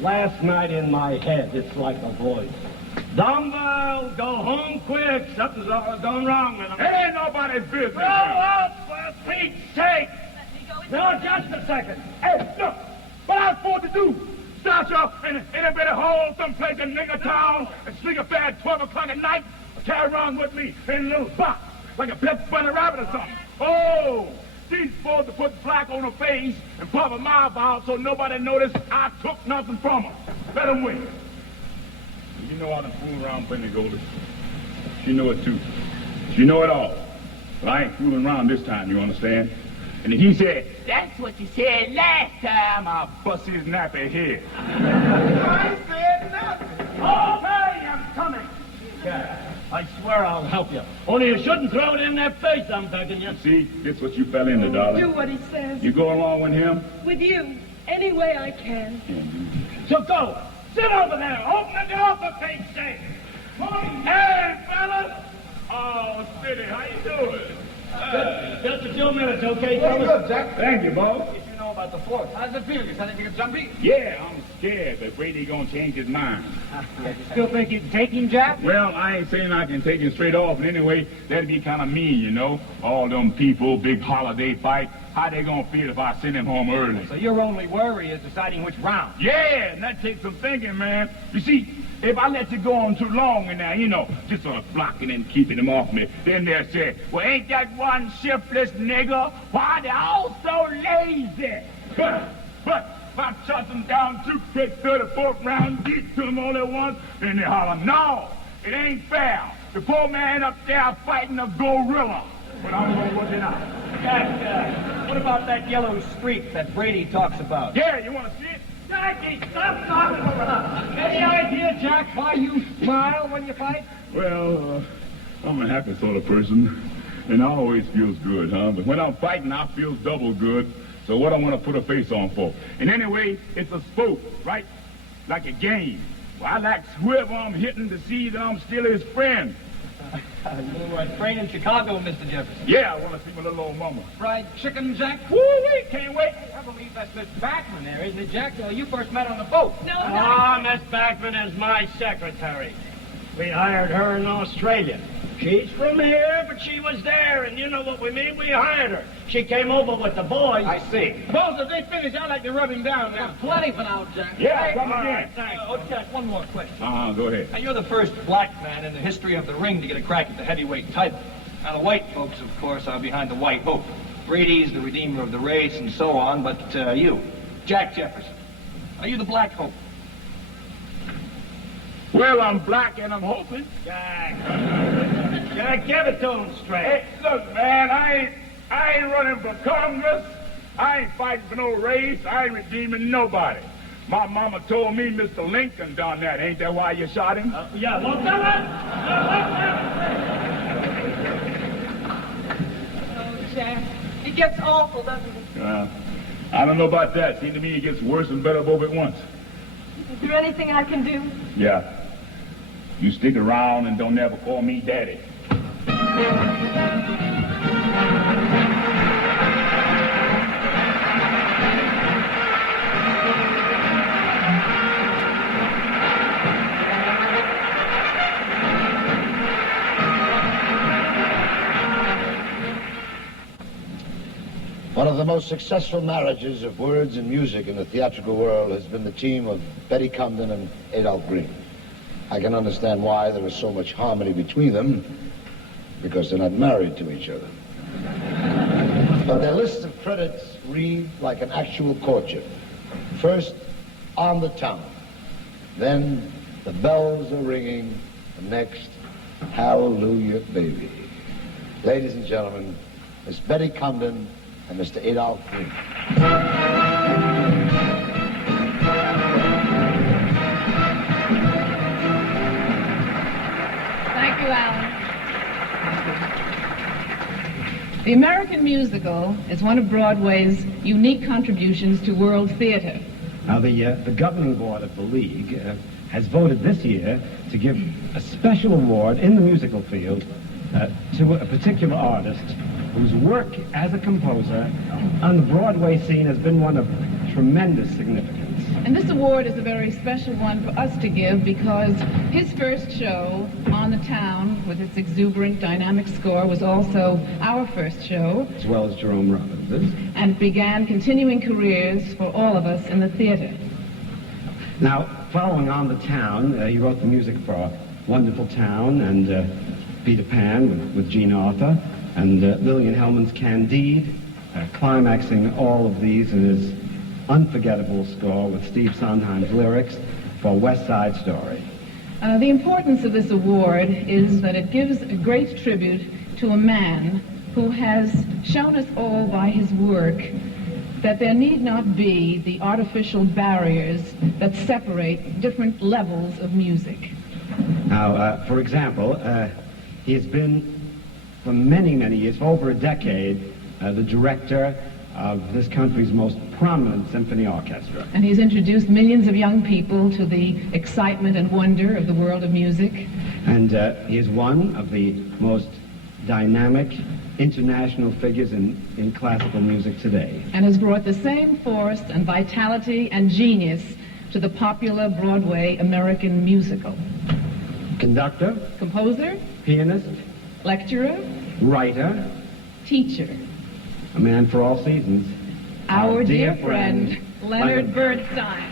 Last night in my head, it's like a voice. Dumbbell, go home quick. Something's gone wrong with him. It ain't nobody's business. Grow up, for Pete's sake. Let me go with No, just a second. Hey, look, what I was supposed to do? Start you in a bit of hole someplace in nigger town and sneak a fad 12 o'clock at night, or carry around with me in a little box, like a pet bunny rabbit or something. Oh, she's supposed to put flack on her face and pop her mouth out so nobody noticed I took nothing from her. Let him win. You know I done fool around plenty, Goldie. She know it too. She know it all. But I ain't fooling around this time, you understand? And he said, that's what you said last time, I'll bust his nappy head. I said nothing. Okay, I'm coming. Yeah, I swear I'll help you. Only you shouldn't throw it in their face, I'm begging you. See, that's what you fell into, darling. Do what he says. You go along with him? With you. Any way I can. So go. Sit over there. Open the door for Pete's sake. Hey, fellas. Oh, Steady, how you doing? Just a few minutes, okay, Very fellas? good, Jack. Thank you, boss. If you know about the fort. How does it feel? You starting to get jumpy? Yeah, I'm scared that Brady gonna change his mind. You still think you can take him, Jack? Well, I ain't saying I can take him straight off, and anyway, that'd be kind of mean, you know? All them people, big holiday fight. How they gonna feel if I send him home early? So your only worry is deciding which round? Yeah, and that takes some thinking, man. You see, if I let you go on too long in there, you know, just sort of blocking and keeping him off me, then they'll say, well, ain't that one shiftless nigger? Why, they're all so lazy. But, if I shot them down 2 quick 34th round, get to them only once, then they holler, no, it ain't fair. The poor man up there fighting a gorilla. But I'm gonna work it out. Jack, what about that yellow streak that Brady talks about? Yeah, you wanna see it? Jackie, stop talking around. Any idea, Jack, why you smile when you fight? Well, I'm a happy sort of person, and I always feels good, huh? But when I'm fighting, I feel double good. So what I want to put a face on for? And anyway, it's a sport, right? Like a game. Well, I like whoever I'm hitting to see that I'm still his friend. You were trained in Chicago, Mr. Jefferson. Yeah, I want to see my little old mama. Fried chicken, Jack? Woo-wee, can't wait. I believe that's Miss Backman there, isn't it, Jack? You first met on the boat. No, Miss Backman is my secretary. We hired her in Australia. She's from here, but she was there, and you know what we mean? We hired her. She came over with the boys. I see. Boss, if they finish, I'd like to rub him down now. Plenty for now, Jack. Yeah, come all again. right, thanks. Oh, Jack, one more question. Go ahead. Now, you're the first black man in the history of the ring to get a crack at the heavyweight title. Now, the white folks, of course, are behind the white hope. Brady's the redeemer of the race and so on, but you, Jack Jefferson, are you the black hope? Well, I'm black and I'm hoping. Jack, give it to him straight. Hey, look, man, I ain't running for Congress. I ain't fighting for no race. I ain't redeeming nobody. My mama told me Mr. Lincoln done that. Ain't that why you shot him? Yeah, look Oh, Jack, it gets awful, doesn't it? I don't know about that. Seems to me it gets worse and better both at once. Is there anything I can do? Yeah. You stick around and don't ever call me daddy. One of the most successful marriages of words and music in the theatrical world has been the team of Betty Comden and Adolph Green. I can understand why there is so much harmony between them, because they're not married to each other. But their list of credits read like an actual courtship. First, on the town. Then, the bells are ringing. And next, hallelujah, baby. Ladies and gentlemen, Miss Betty Comden and Mr. Adolph Green. Thank you, Alan. The American musical is one of Broadway's unique contributions to world theater. Now, the governing board of the League has voted this year to give a special award in the musical field to a particular artist whose work as a composer on the Broadway scene has been one of tremendous significance. And this award is a very special one for us to give because his first show, On the Town, with its exuberant, dynamic score, was also our first show. As well as Jerome Robbins's. And it began continuing careers for all of us in the theater. Now, following On the Town, he wrote the music for Wonderful Town and Peter Pan with Jean Arthur, and Lillian Hellman's Candide, climaxing all of these in his unforgettable score with Steve Sondheim's lyrics for West Side Story. The importance of this award is that it gives a great tribute to a man who has shown us all by his work that there need not be the artificial barriers that separate different levels of music. Now, for example, he has been for many, many years, for over a decade, the director of this country's most prominent symphony orchestra. And he's introduced millions of young people to the excitement and wonder of the world of music. And he is one of the most dynamic international figures in classical music today. And has brought the same force and vitality and genius to the popular Broadway American musical. Conductor. Composer. Pianist. Lecturer. Writer. Teacher. A man for all seasons. Our dear friend, Leonard Bernstein.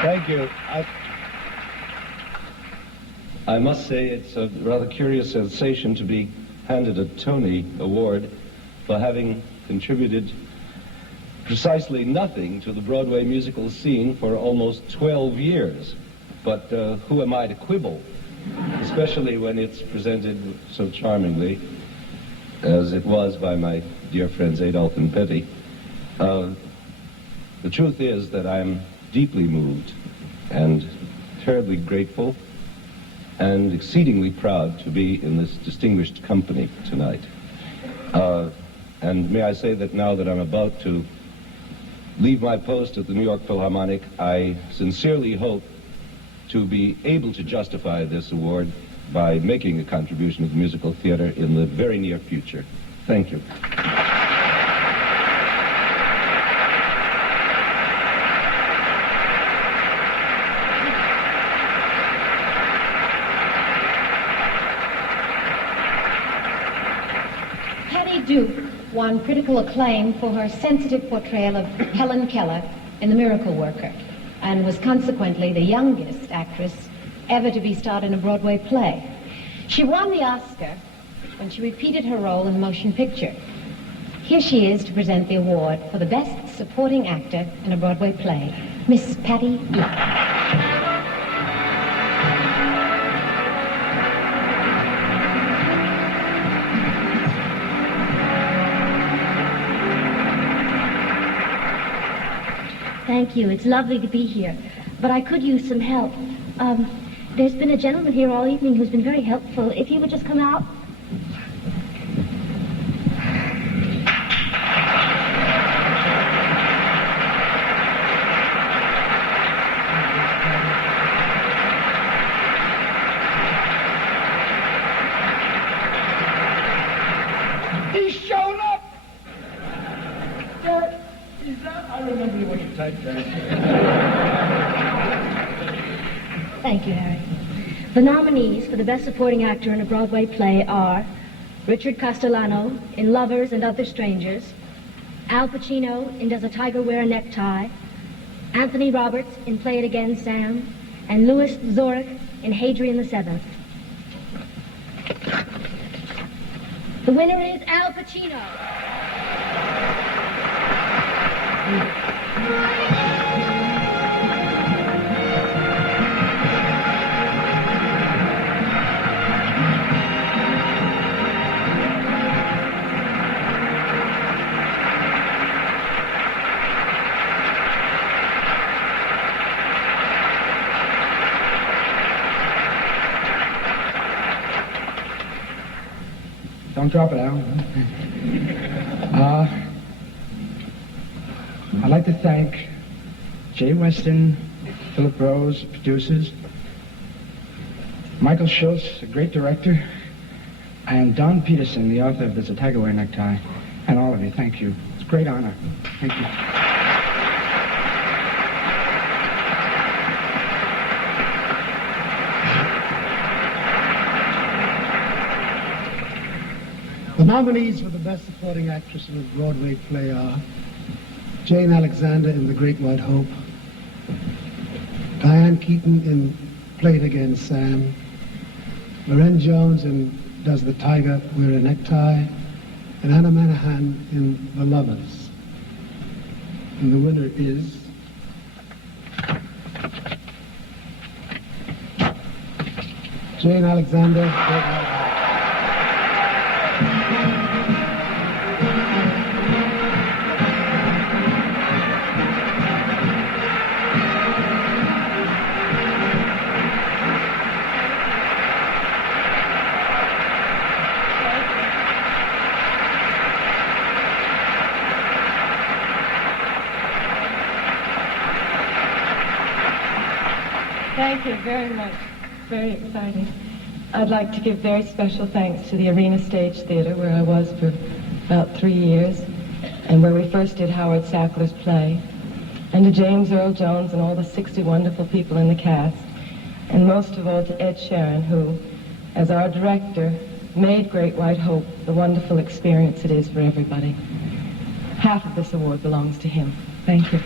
Thank you. I must say it's a rather curious sensation to be handed a Tony Award for having contributed precisely nothing to the Broadway musical scene for almost 12 years. But who am I to quibble especially when it's presented so charmingly, as it was by my dear friends Adolphe and Petty. The truth is that I'm deeply moved and terribly grateful and exceedingly proud to be in this distinguished company tonight. And may I say that now that I'm about to leave my post at the New York Philharmonic, I sincerely hope to be able to justify this award by making a contribution to the musical theater in the very near future. Thank you. Patty Duke won critical acclaim for her sensitive portrayal of Helen Keller in The Miracle Worker, and was consequently the youngest actress ever to be starred in a Broadway play. She won the Oscar when she repeated her role in the motion picture. Here she is to present the award for the Best Supporting Actor in a Broadway play, Miss Patty Duke. Thank you. It's lovely to be here. But I could use some help. There's been a gentleman here all evening who's been very helpful. If he would just come out. He showed up! Is that? I remember what you typed there. Thank you, Harry. The nominees for the Best Supporting Actor in a Broadway play are Richard Castellano in Lovers and Other Strangers, Al Pacino in Does a Tiger Wear a Necktie, Anthony Roberts in Play It Again, Sam, and Louis Zorich in Hadrian VII. The winner is Al Pacino. Don't drop it, Al. I'd like to thank Jay Weston, Philip Rose, producers, Michael Schultz, a great director, and Don Peterson, the author of There's a Tiger Wear a Necktie, and all of you. Thank you. It's a great honor. Thank you. The nominees for the Best Supporting Actress in a Broadway play are Jane Alexander in The Great White Hope, Diane Keaton in Play It Again, Sam, Loren Jones in Does the Tiger Wear a Necktie, and Anna Manahan in The Lovers. And the winner is Jane Alexander, Great White Hope. Thank you very much. Very exciting. I'd like to give very special thanks to the Arena Stage Theater, where I was for about 3 years, and where we first did Howard Sackler's play, and to James Earl Jones and all the 60 wonderful people in the cast, and most of all to Ed Sheeran, who, as our director, made Great White Hope the wonderful experience it is for everybody. Half of this award belongs to him. Thank you.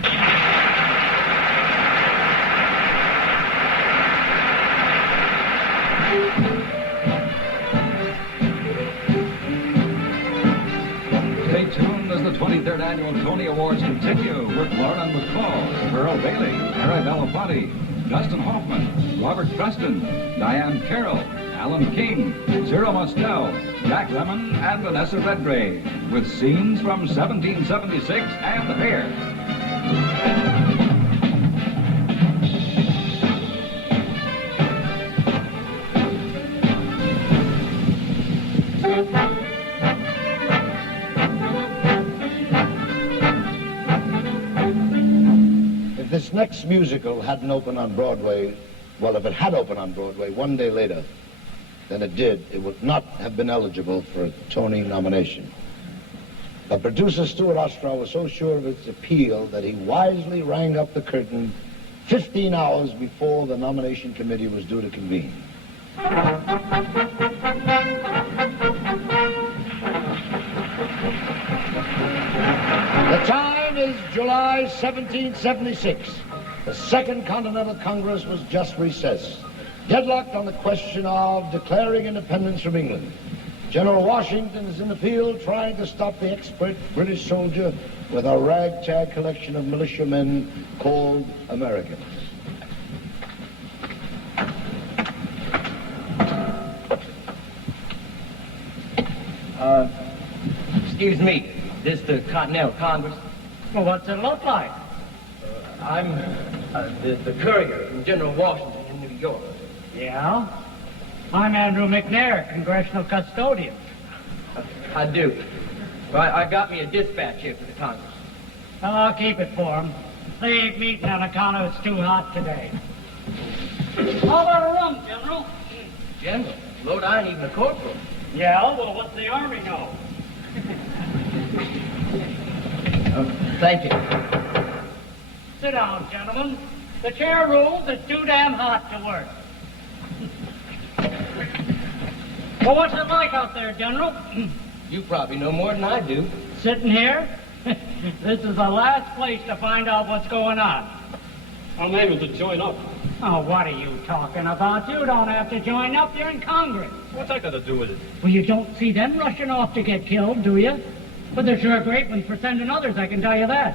Stay tuned as the 23rd Annual Tony Awards continue with Lauren McCall, Earl Bailey, Harry Belafonte, Dustin Hoffman, Robert Preston, Diane Carroll, Alan King, Cyril Mostel, Jack Lemmon, and Vanessa Redgrave, with scenes from 1776 and the fair. If this next musical hadn't opened on Broadway, well, if it had opened on Broadway one day later than it did, it would not have been eligible for a Tony nomination. But producer Stuart Ostrow was so sure of its appeal that he wisely rang up the curtain 15 hours before the nomination committee was due to convene. The time is July 1776. The Second Continental Congress was just recessed, deadlocked on the question of declaring independence from England. General Washington is in the field trying to stop the expert British soldier with a ragtag collection of militiamen called Americans. Excuse me, this the Continental Congress? Well, what's it look like? I'm the courier from General Washington in New York. Yeah? I'm Andrew McNair, Congressional Custodian. I do. Well, I got me a dispatch here for the Congress. Well, I'll keep it for them. They ain't meeting on account of it's too hot today. How about a rum, General? General, Lord, I ain't even a corporal. Yeah, well, what's the Army know? Thank you. Sit down, gentlemen. The chair rules it's too damn hot to work. Well, what's it like out there, General? You probably know more than I do. Sitting here? This is the last place to find out what's going on. I'm able to join up. Oh, what are you talking about? You don't have to join up. You're in Congress. What's that got to do with it? Well, you don't see them rushing off to get killed, do you? But they're sure great ones for sending others, I can tell you that.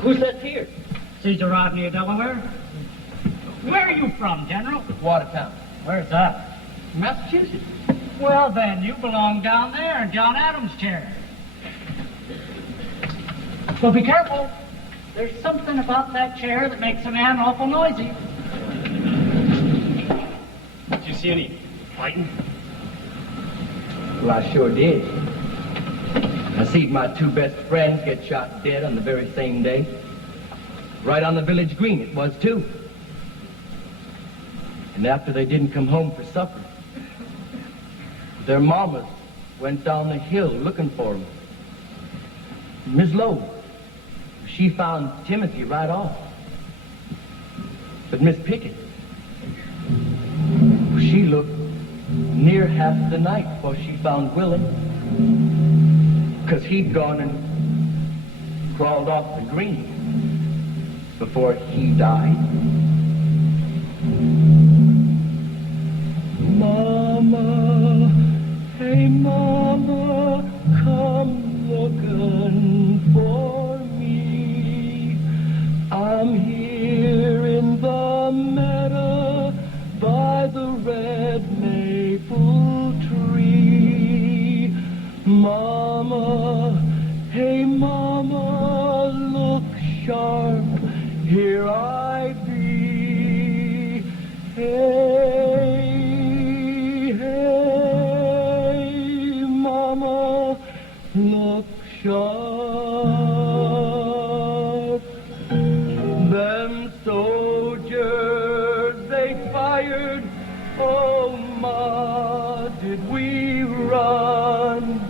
Who's that here? Caesar Rodney of Delaware. Where are you from, General? Watertown. Where's that? Massachusetts. Well, then, you belong down there in John Adams' chair. Well, be careful. There's something about that chair that makes a man awful noisy. Did you see any fighting? Well, I sure did. I seen my two best friends get shot dead on the very same day. Right on the village green it was, too. And after they didn't come home for supper, their mamas went down the hill looking for them. Miss Lowe, she found Timothy right off. But Miss Pickett, she looked near half the night before she found Willie. 'Cause he'd gone and crawled off the green before he died. Mama, hey mama, come looking for me. I'm here in the meadow by the red maple tree. Mama, hey mama, look sharp, here I be. Hey, hey, mama, look sharp. Them soldiers, they fired, oh ma, did we run.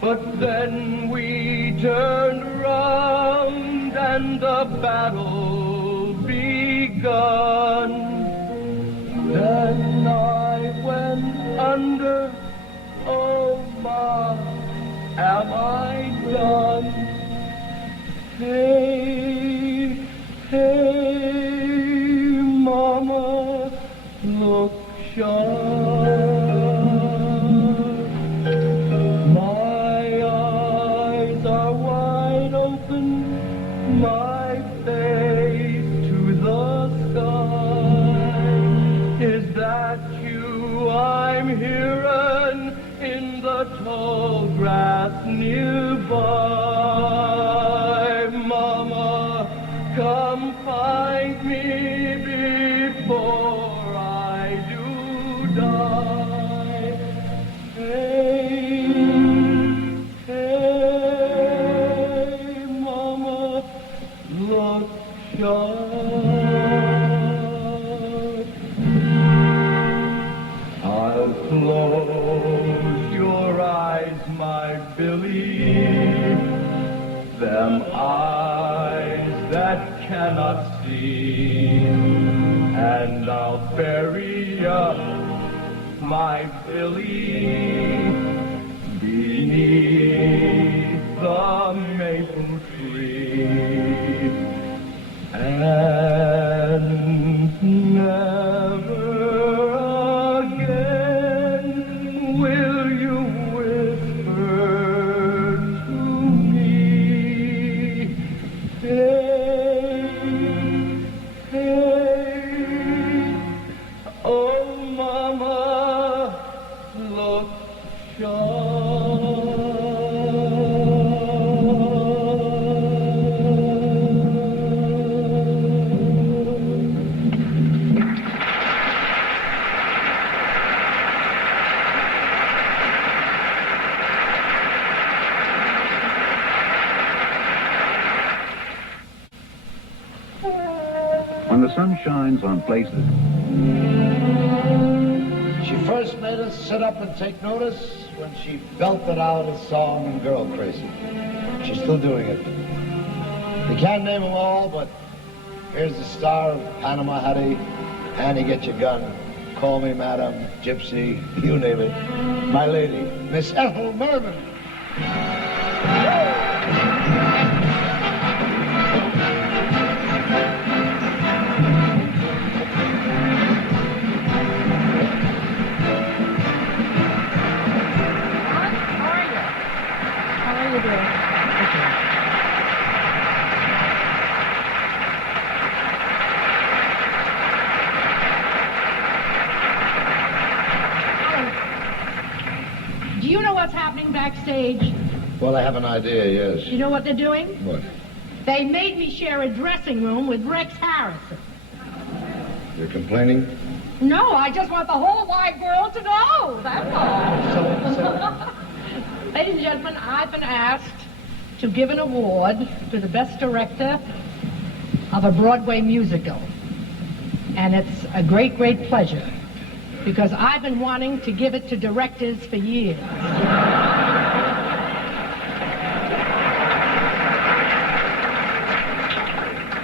But then we turned round and the battle begun. Then I went under, oh ma, am I done? Hey, hey, mama, look sharp. My face to the sky. Is that you the tall grass nearby. Mama, come find me before I do die. Hey, hey, Mama, look sharp. I'll close your eyes, my Billy, them eyes that cannot see, and I'll bury ya, my Billy, beneath the maple tree, and never again will you whisper to me, hey, hey, oh mama, look When the sun shines on places, She first made us sit up and take notice when she belted out a song in Girl Crazy. She's still doing it. We can't name them all, but here's the star of Panama Hattie, Annie Get Your Gun, Call Me Madam, Gypsy, you name it. My lady, Miss Ethel Merman. How are you doing? Do you know what's happening backstage? Well, I have an idea, yes. You know what they're doing? What? They made me share a dressing room with Rex Harrison. You're complaining? No, I just want the whole wide world to know. That's all. Ladies and gentlemen, I've been asked to give an award to the best director of a Broadway musical. And it's a great, great pleasure, because I've been wanting to give it to directors for years.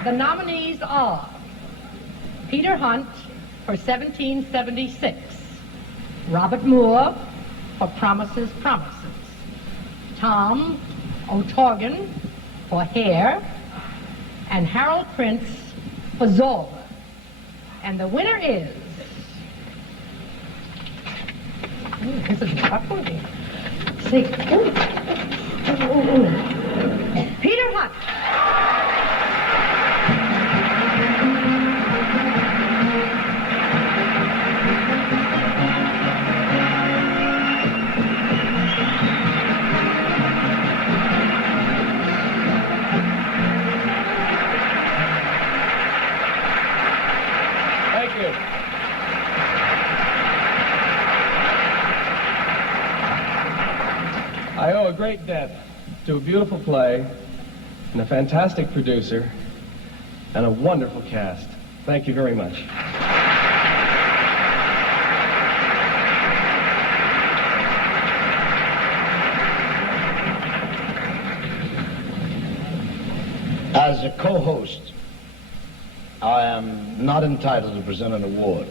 The nominees are Peter Hunt for 1776, Robert Moore for Promises, Promises, Tom O'Torgan for Hair, and Harold Prince for Zorba. And the winner is... Ooh, this is a tough one here. See. Ooh. Peter Hunt. Thank you. I owe a great debt to a beautiful play and a fantastic producer and a wonderful cast. Thank you very much. As a co-host, I am not entitled to present an award,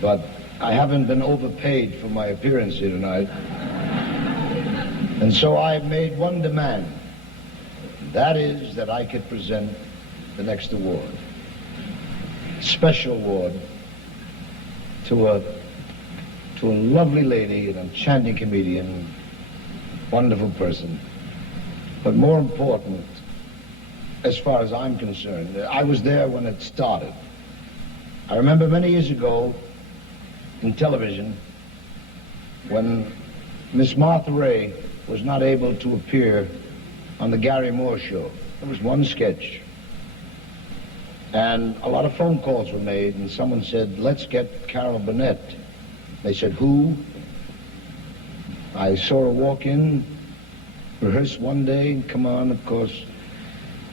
but I haven't been overpaid for my appearance here tonight. And so I made one demand. That is that I could present the next award. Special award to a lovely lady, an enchanting comedian, wonderful person. But more important, as far as I'm concerned, I was there when it started. I remember many years ago in television when Miss Martha Ray was not able to appear on the Gary Moore show. There was one sketch. And a lot of phone calls were made, and someone said, let's get Carol Burnett. They said, who? I saw her walk in, rehearse one day, and come on, of course,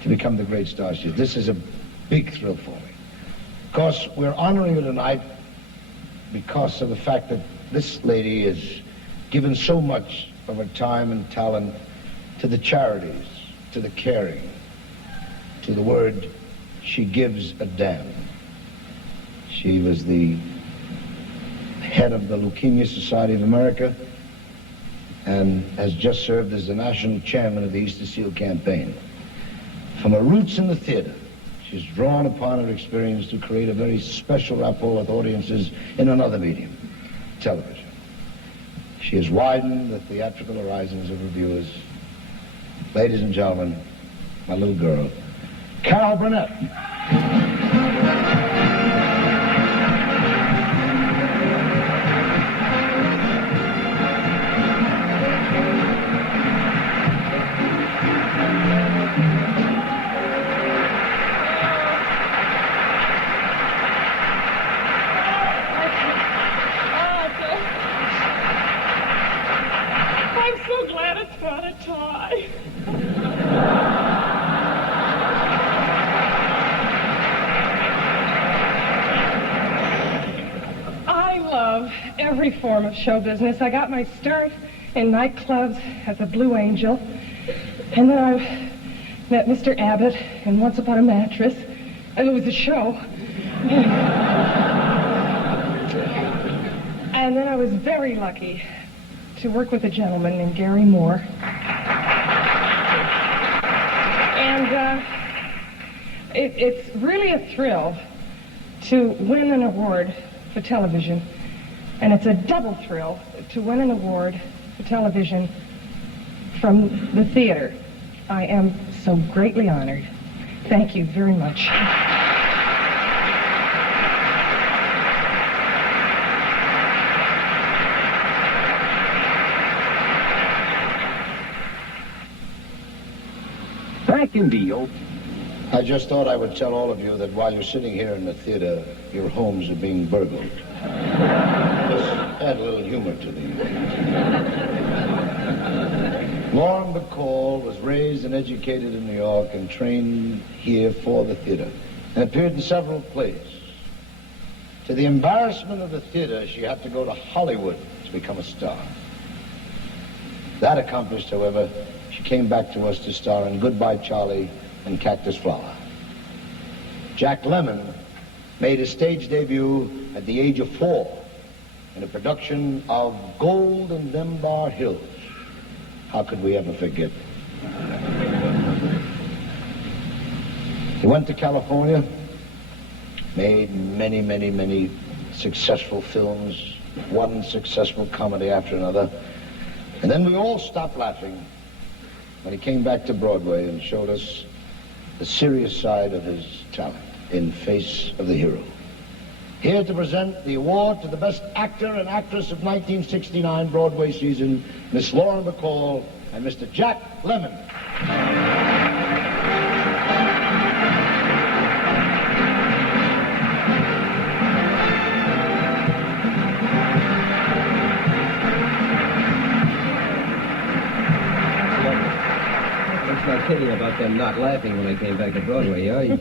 to become the great star she is. This is a big thrill for me. Of course, we're honoring her tonight because of the fact that this lady has given so much of her time and talent to the charities, to the caring, to the word, she gives a damn. She was the head of the Leukemia Society of America and has just served as the national chairman of the Easter Seal campaign. From her roots in the theater, she's drawn upon her experience to create a very special rapport with audiences in another medium, television. She has widened the theatrical horizons of her viewers. Ladies and gentlemen, my little girl, Carol Burnett. I'm so glad it's got a tie. I love every form of show business. I got my start in nightclubs as a Blue Angel, and then I met Mr. Abbott in Once Upon a Mattress, and it was a show. And then I was very lucky to work with a gentleman named Gary Moore. And it's really a thrill to win an award for television. And it's a double thrill to win an award for television from the theater. I am so greatly honored. Thank you very much. Back in deal. I just thought I would tell all of you that while you're sitting here in the theater, your homes are being burgled. Just add a little humor to the Lauren Bacall was raised and educated in New York and trained here for the theater and appeared in several plays. To the embarrassment of the theater, she had to go to Hollywood to become a star. That accomplished, however, she came back to us to star in Goodbye Charlie and Cactus Flower. Jack Lemmon made his stage debut at the age of 4 in a production of Gold in Them Bar Hills. How could we ever forget? He went to California, made many, many, many successful films, one successful comedy after another, and then we all stopped laughing when he came back to Broadway and showed us the serious side of his talent in Face of the Hero. Here to present the award to the Best Actor and Actress of 1969 Broadway season, Miss Lauren Bacall and Mr. Jack Lemmon. Not kidding about them not laughing when I came back to Broadway, are you?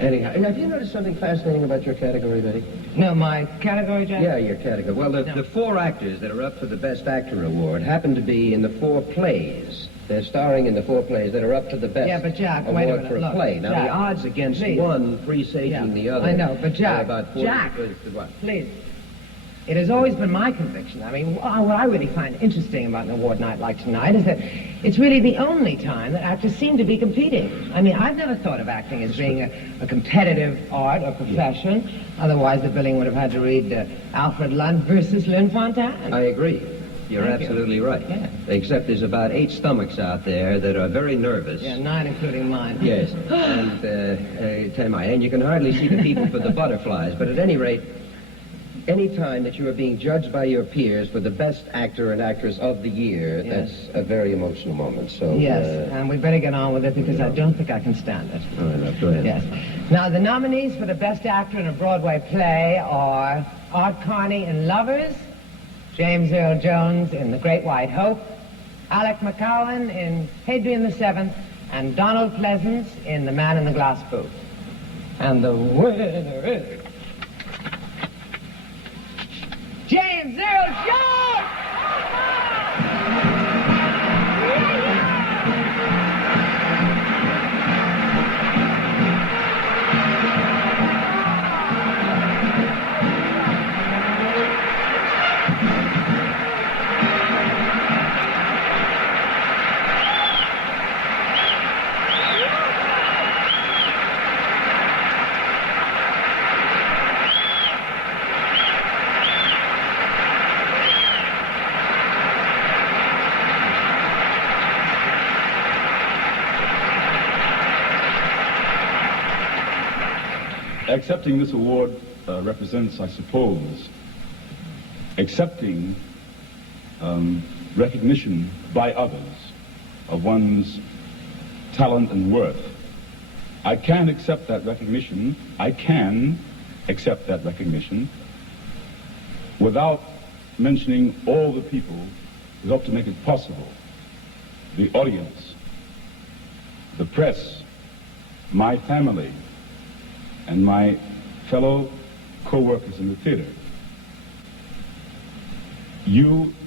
Anyhow, have you noticed something fascinating about your category, Betty? No, my category, Jack? Yeah, your category. Well, the 4 actors that are up for the Best Actor award happen to be in the 4 plays. They're starring in the 4 plays that are up to the Best Yeah, but Jack, award wait a minute. for a Look, play. Now, Jack, the odds against please. one presaging the other. I know, but Jack, are about 40 Jack, to what? please. It has always been my conviction. I mean, what I really find interesting about an award night like tonight is that it's really the only time that actors seem to be competing. I mean, I've never thought of acting as being a competitive art or profession. Yeah. Otherwise, the billing would have had to read Alfred Lunt versus Lynn Fontanne. I agree. You're absolutely right. Yeah. Except there's about 8 stomachs out there that are very nervous. Yeah, 9 including mine. Yes. And, and you can hardly see the people for the butterflies. But at any rate, any time that you are being judged by your peers for the best actor and actress of the year, Yes. that's a very emotional moment. So Yes, and we better get on with it because I don't think I can stand it. All right, now, go ahead. Yes. Now, the nominees for the Best Actor in a Broadway Play are Art Carney in Lovers, James Earl Jones in The Great White Hope, Alec McCowan in Hadrian the 7th, and Donald Pleasance in The Man in the Glass Booth. And the winner is James Earl Jones! Accepting this award represents, I suppose, accepting recognition by others of one's talent and worth. I can accept that recognition without mentioning all the people who helped to make it possible. The audience, the press, my family, and my fellow co-workers in the theater.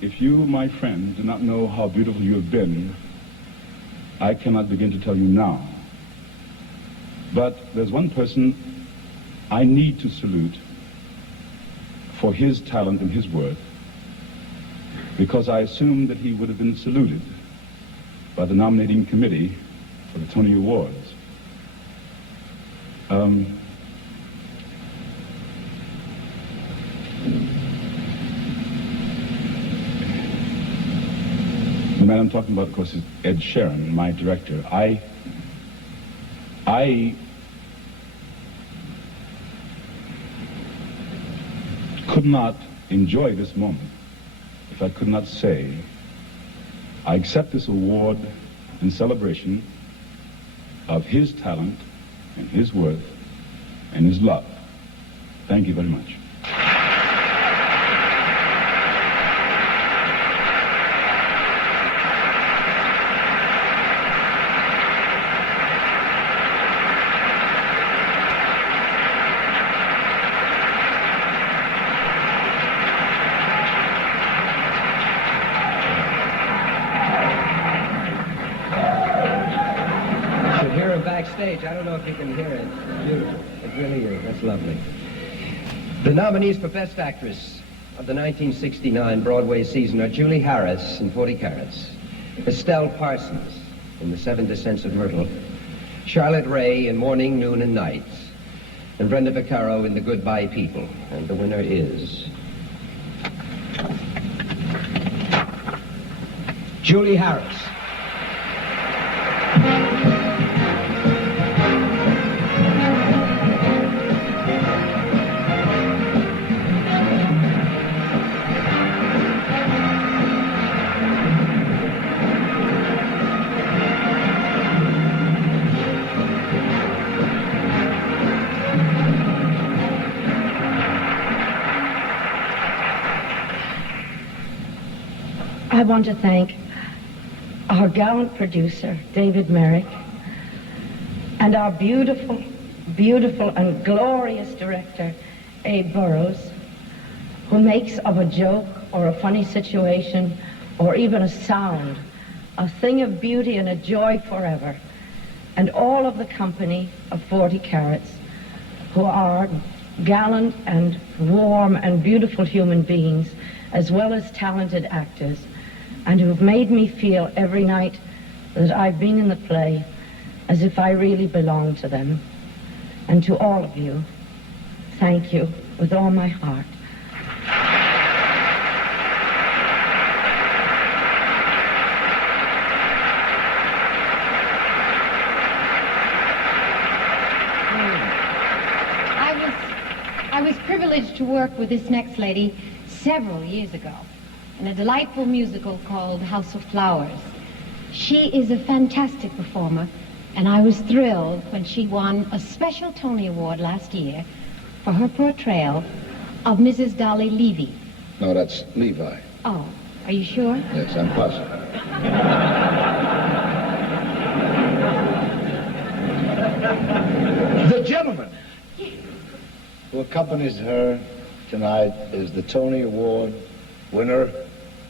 If you, my friend, do not know how beautiful you have been, I cannot begin to tell you now. But there's one person I need to salute for his talent and his worth, because I assumed that he would have been saluted by the nominating committee for the Tony Awards. The man I'm talking about, of course, is Ed Sheeran, my director. I could not enjoy this moment if I could not say, I accept this award in celebration of his talent and his worth and his love. Thank you very much. Backstage, I don't know if you can hear it. It's beautiful. It really is. That's lovely. The nominees for Best Actress of the 1969 Broadway season are Julie Harris in 40 Carats, Estelle Parsons in The Seven Descents of Myrtle, Charlotte Ray in Morning, Noon, and Night, and Brenda Vaccaro in The Goodbye People. And the winner is Julie Harris. I want to thank our gallant producer, David Merrick, and our beautiful, beautiful and glorious director, Abe Burrows, who makes of a joke or a funny situation or even a sound a thing of beauty and a joy forever, and all of the company of 40 Carats, who are gallant and warm and beautiful human beings, as well as talented actors, and who've made me feel every night that I've been in the play as if I really belong to them. And to all of you, thank you with all my heart. I was privileged to to work with this next lady several years ago in a delightful musical called House of Flowers. She is a fantastic performer, and I was thrilled when she won a special Tony Award last year for her portrayal of Mrs. Dolly Levy. No, that's Levi. Oh, are you sure? Yes, I'm positive. The gentleman who accompanies her tonight is the Tony Award winner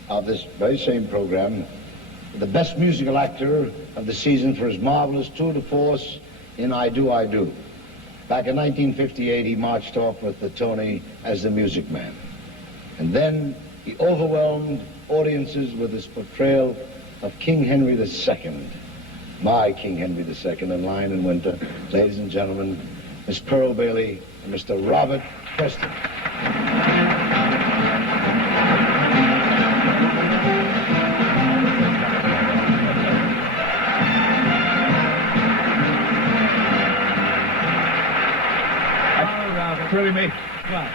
of this very same program, the best musical actor of the season for his marvelous tour de force in I Do, I Do. Back in 1958, he marched off with the Tony as the Music Man. And then he overwhelmed audiences with his portrayal of King Henry II. My King Henry II in Lion in Winter. Ladies and gentlemen, Miss Pearl Bailey and Mr. Robert Preston. Really, mate? What?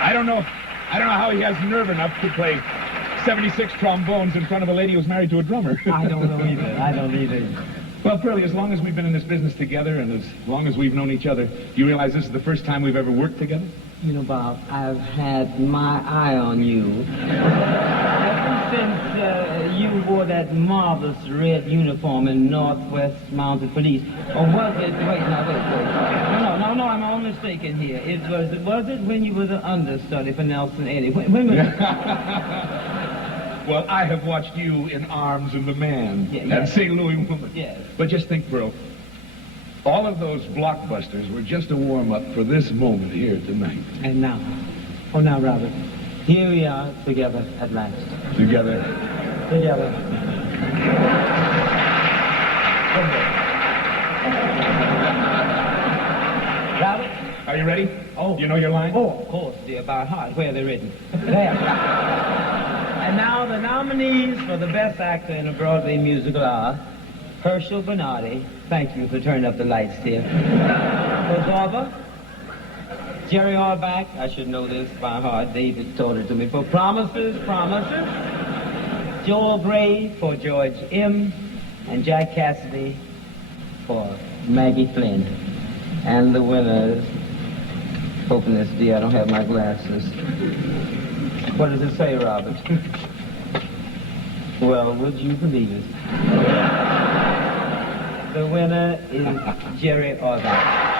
I don't know how he has nerve enough to play 76 trombones in front of a lady who's married to a drummer. I don't know either. I don't either. Well, Pearlie, as long as we've been in this business together and as long as we've known each other, do you realize this is the first time we've ever worked together? You know, Bob, I've had my eye on you ever since you wore that marvelous red uniform in Northwest Mounted Police. Or was it? Wait, no, I'm all mistaken here. Was it when you were the understudy for Nelson Eddy? When was it? Well, I have watched you in Arms and the Man and St. Louis Woman. Yes. But just think, Pearl, all of those blockbusters were just a warm-up for this moment here tonight. And now, Robert, here we are together at last. Together. Robert? Are you ready? Oh. You know your line? Oh, of course, dear, by heart. Where are they written? There. And now the nominees for the Best Actor in a Broadway Musical are Herschel Bernardi. Thank you for turning up the lights here. For Zorba, Jerry Orbach. I should know this by heart. David taught it to me. For Promises. Joel Gray for George M. And Jack Cassidy for Maggie Flynn. And the winners, hoping this day I don't have my glasses. What does it say, Robert? Well, would you believe it? The winner is Jerry Orbach.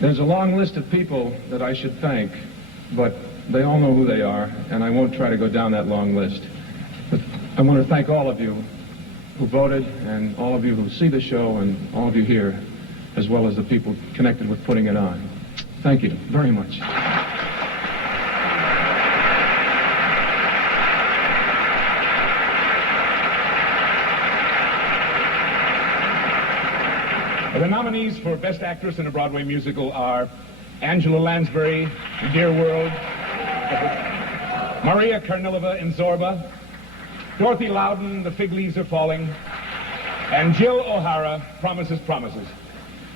There's a long list of people that I should thank, but they all know who they are, and I won't try to go down that long list. But I want to thank all of you who voted, and all of you who see the show, and all of you here, as well as the people connected with putting it on. Thank you very much. The nominees for Best Actress in a Broadway Musical are Angela Lansbury in Dear World, Maria Karnilova in Zorba, Dorothy Loudon, The Fig Leaves Are Falling, and Jill O'Hara, Promises.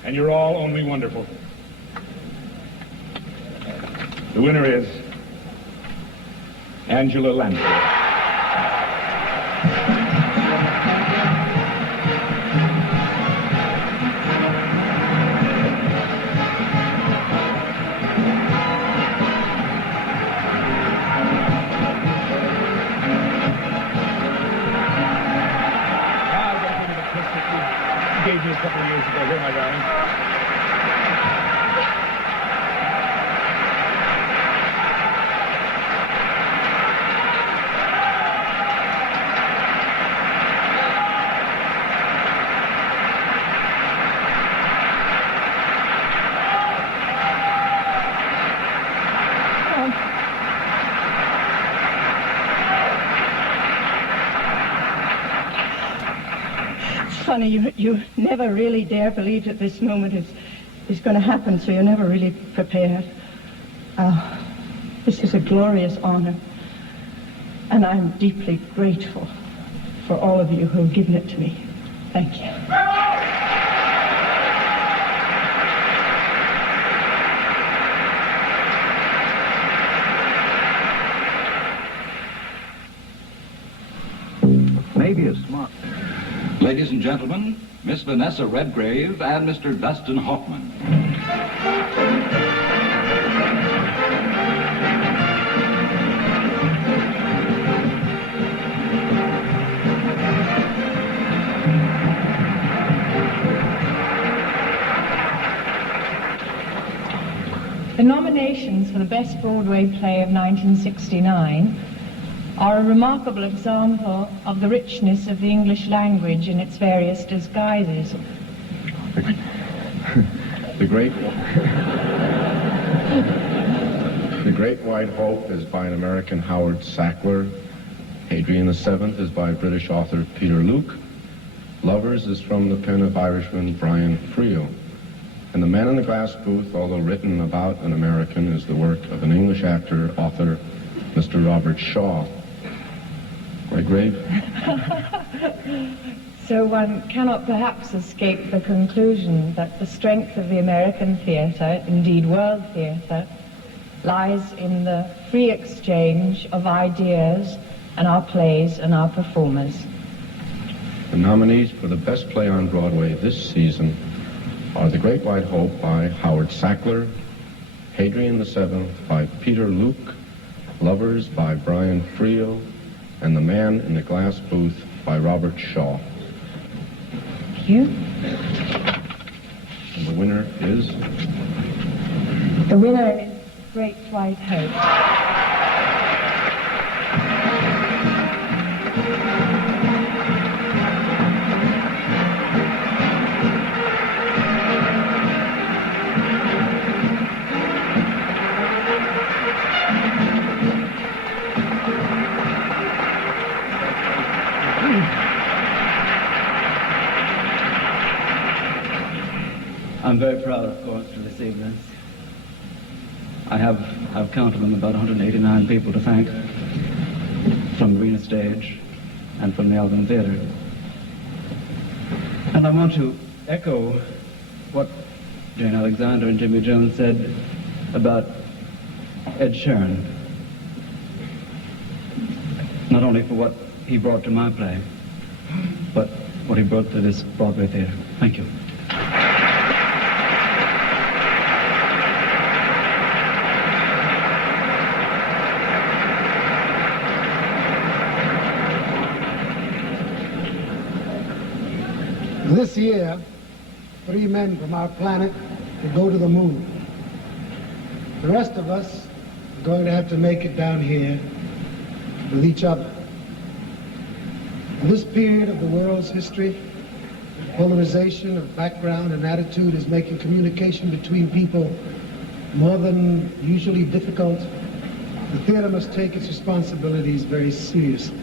And you're all only wonderful. The winner is Angela Lansbury. Gave me a couple of years ago. Here, my darling. funny. You never really dare believe that this moment is going to happen, so you're never really prepared. This is a glorious honor, and I'm deeply grateful for all of you who have given it to me. Thank you. Maybe a smart. Ladies and gentlemen, Miss Vanessa Redgrave and Mr. Dustin Hoffman. The nominations for the Best Broadway Play of 1969 are a remarkable example of the richness of the English language in its various disguises. The Great White Hope is by an American Howard Sackler. Hadrian VII is by British author Peter Luke. Lovers is from the pen of Irishman Brian Friel. And The Man in the Glass Booth, although written about an American, is the work of an English actor, author, Mr. Robert Shaw. Grave? So one cannot perhaps escape the conclusion that the strength of the American theatre, indeed world theatre, lies in the free exchange of ideas and our plays and our performers. The nominees for the best play on Broadway this season are The Great White Hope by Howard Sackler, Hadrian VII by Peter Luke, Lovers by Brian Friel, and The Man in the Glass Booth by Robert Shaw. Thank you. And the winner is? The winner is Great White Hope. I'm very proud, of course, to receive this. I've counted them about 189 people to thank from Green Stage and from the Alvin Theater. And I want to echo what Jane Alexander and Jimmy Jones said about Ed Sheeran. Not only for what he brought to my play, but what he brought to this Broadway theater. Thank you. This year, 3 men from our planet will go to the moon. The rest of us are going to have to make it down here with each other. In this period of the world's history, polarization of background and attitude is making communication between people more than usually difficult. The theater must take its responsibilities very seriously.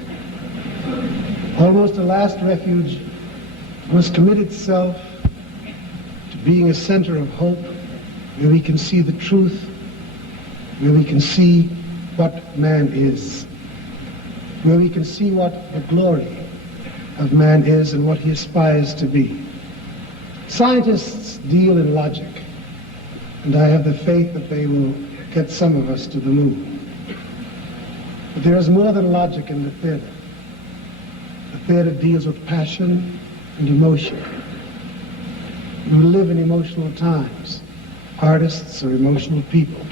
Almost a last refuge must commit itself to being a center of hope, where we can see the truth, where we can see what man is, where we can see what the glory of man is and what he aspires to be. Scientists deal in logic, and I have the faith that they will get some of us to the moon. But there is more than logic in the theater. The theater deals with passion and emotion. We live in emotional times. Artists are emotional people.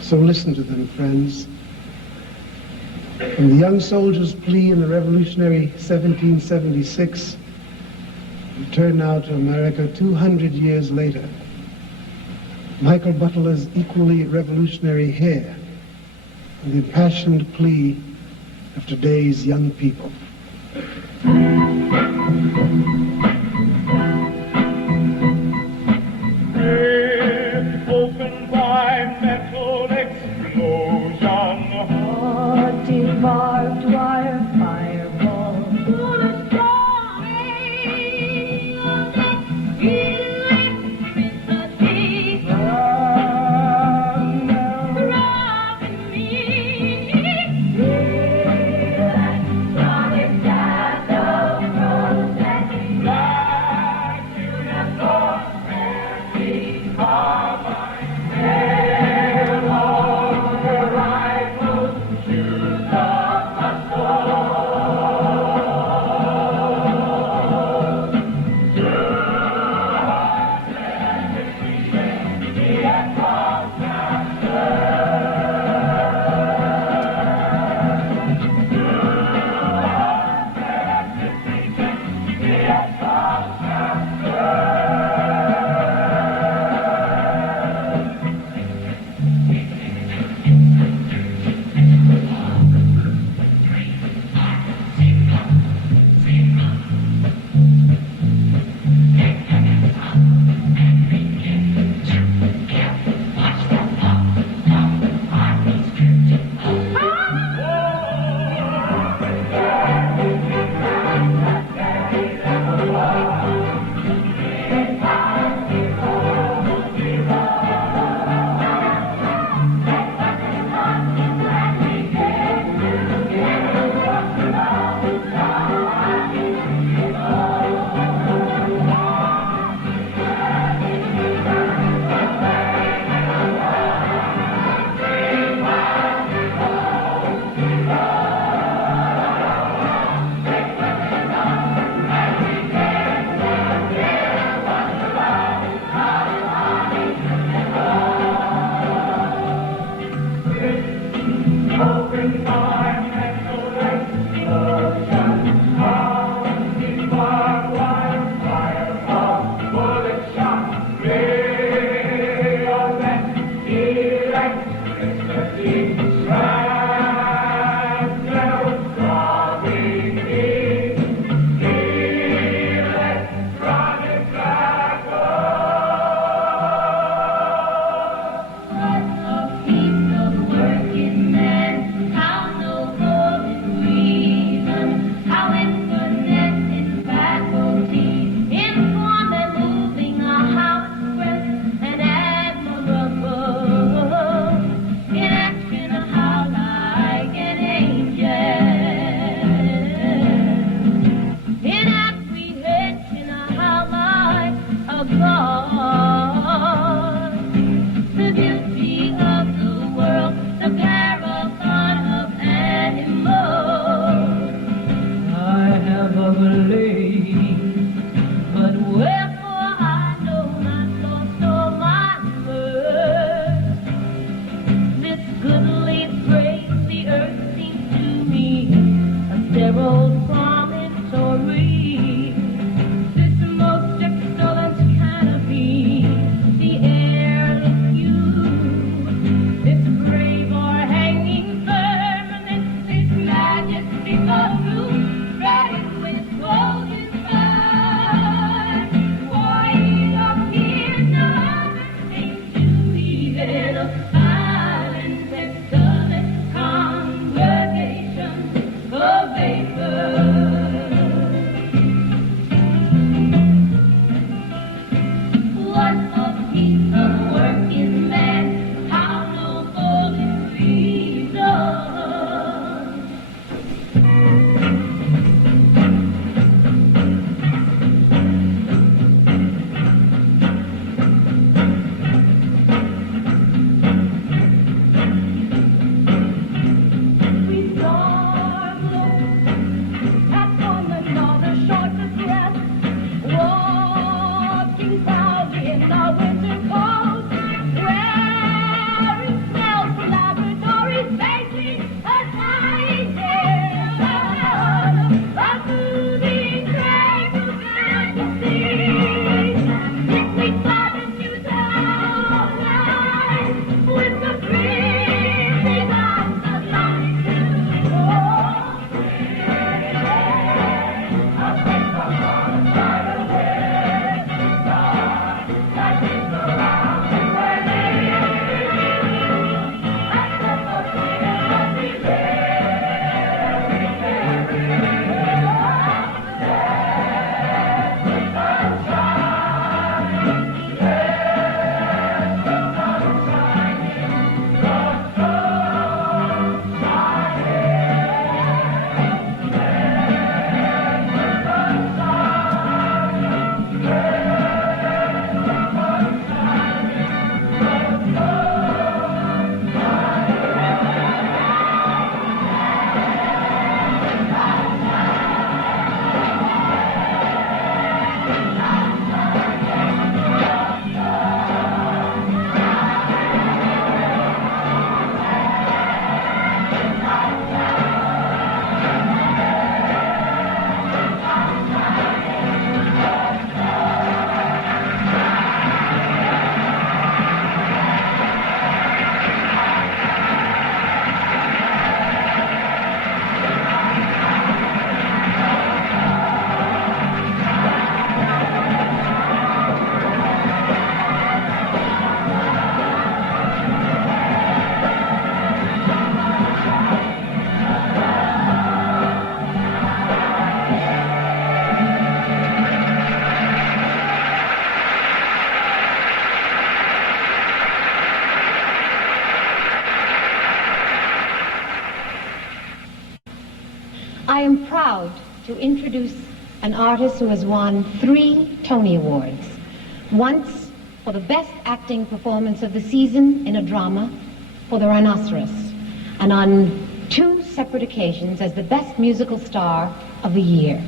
So listen to them, friends. From the young soldier's plea in the revolutionary 1776, we turn now to America 200 years later. Michael Butler's equally revolutionary hair and the impassioned plea of today's young people. Opened by mental explosion. Barbed wire fireball. Through the stormy I am proud to introduce an artist who has won 3 Tony Awards. Once for the best acting performance of the season in a drama for The Rhinoceros, and on 2 separate occasions as the best musical star of the year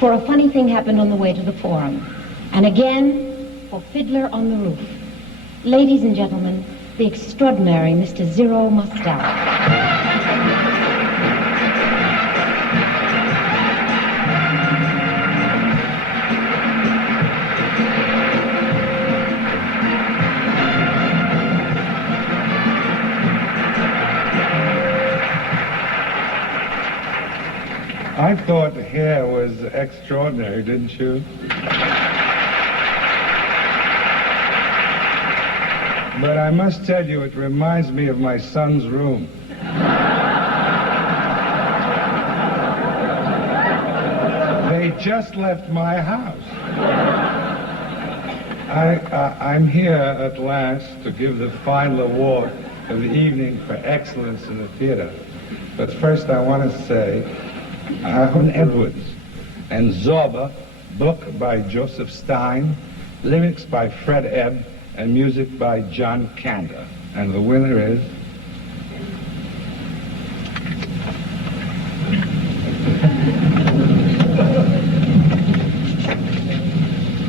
for A Funny Thing Happened on the Way to the Forum, and again for Fiddler on the Roof. Ladies and gentlemen, the extraordinary Mr. Zero Mostel. I thought hair was extraordinary, didn't you? But I must tell you, it reminds me of my son's room. They just left my house. I'm here at last to give the final award of the evening for excellence in the theater. But first I want to say, Aaron Edwards and Zorba, book by Joseph Stein, lyrics by Fred Ebb, and music by John Kander. And the winner is...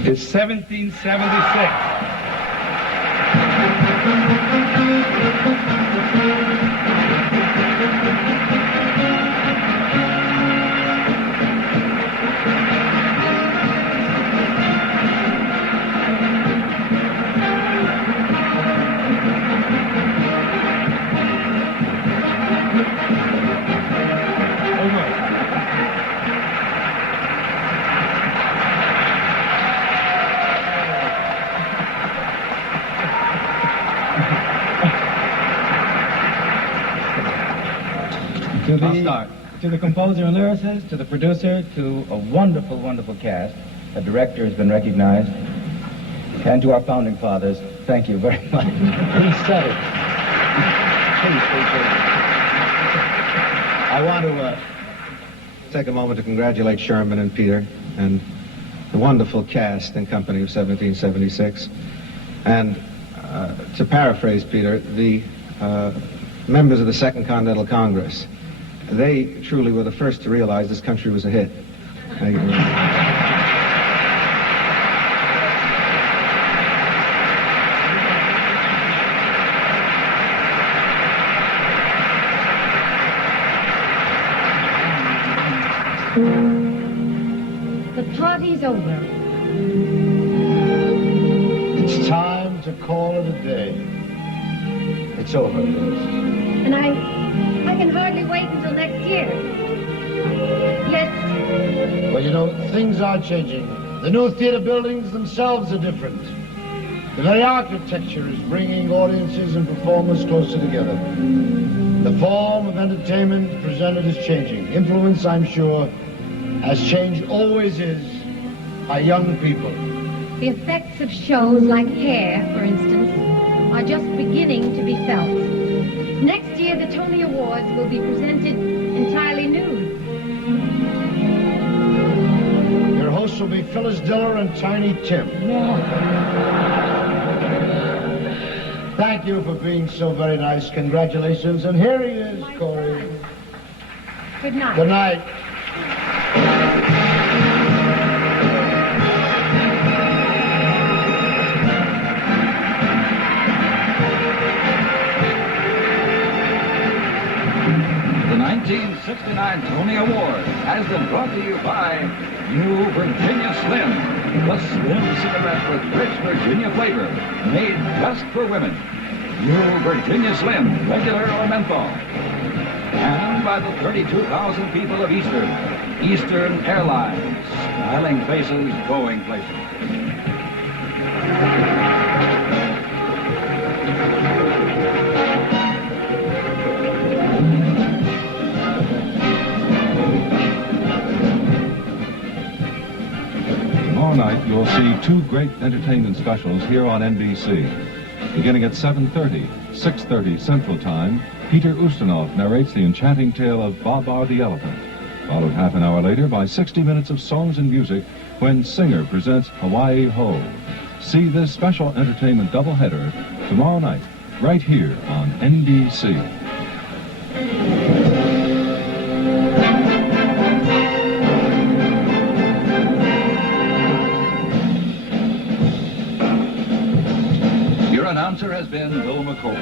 It's 1776. To the composer and lyricist, to the producer, to a wonderful, wonderful cast. A director has been recognized. And to our founding fathers, thank you very much. He said it. I want to take a moment to congratulate Sherman and Peter and the wonderful cast and company of 1776. And to paraphrase Peter, the members of the Second Continental Congress, they truly were the first to realize this country was a hit. Thank you very much. The party's over. It's time to call it a day. It's over, Liz. And I can hardly wait until next year. Yes. Well, you know, things are changing. The new theater buildings themselves are different. The very architecture is bringing audiences and performers closer together. The form of entertainment presented is changing. Influence, I'm sure, as change always is, by young people. The effects of shows like Hair, for instance, are just beginning to be felt. Next year, the Tony Awards will be presented entirely nude. Your hosts will be Phyllis Diller and Tiny Tim. Thank you for being so very nice. Congratulations. And here he is, Corey. Good night. Good night. The 1969 Tony Award has been brought to you by New Virginia Slim, the slim cigarette with rich Virginia flavor, made just for women. New Virginia Slim, regular or menthol. And by the 32,000 people of Eastern Airlines, smiling faces going places. Tomorrow night, you'll see two great entertainment specials here on NBC. Beginning at 7:30, 6:30 Central Time, Peter Ustinov narrates the enchanting tale of Babar the Elephant, followed half an hour later by 60 minutes of songs and music when Singer presents Hawaii Ho. See this special entertainment doubleheader tomorrow night, right here on NBC. Your announcer has been Bill McCoy.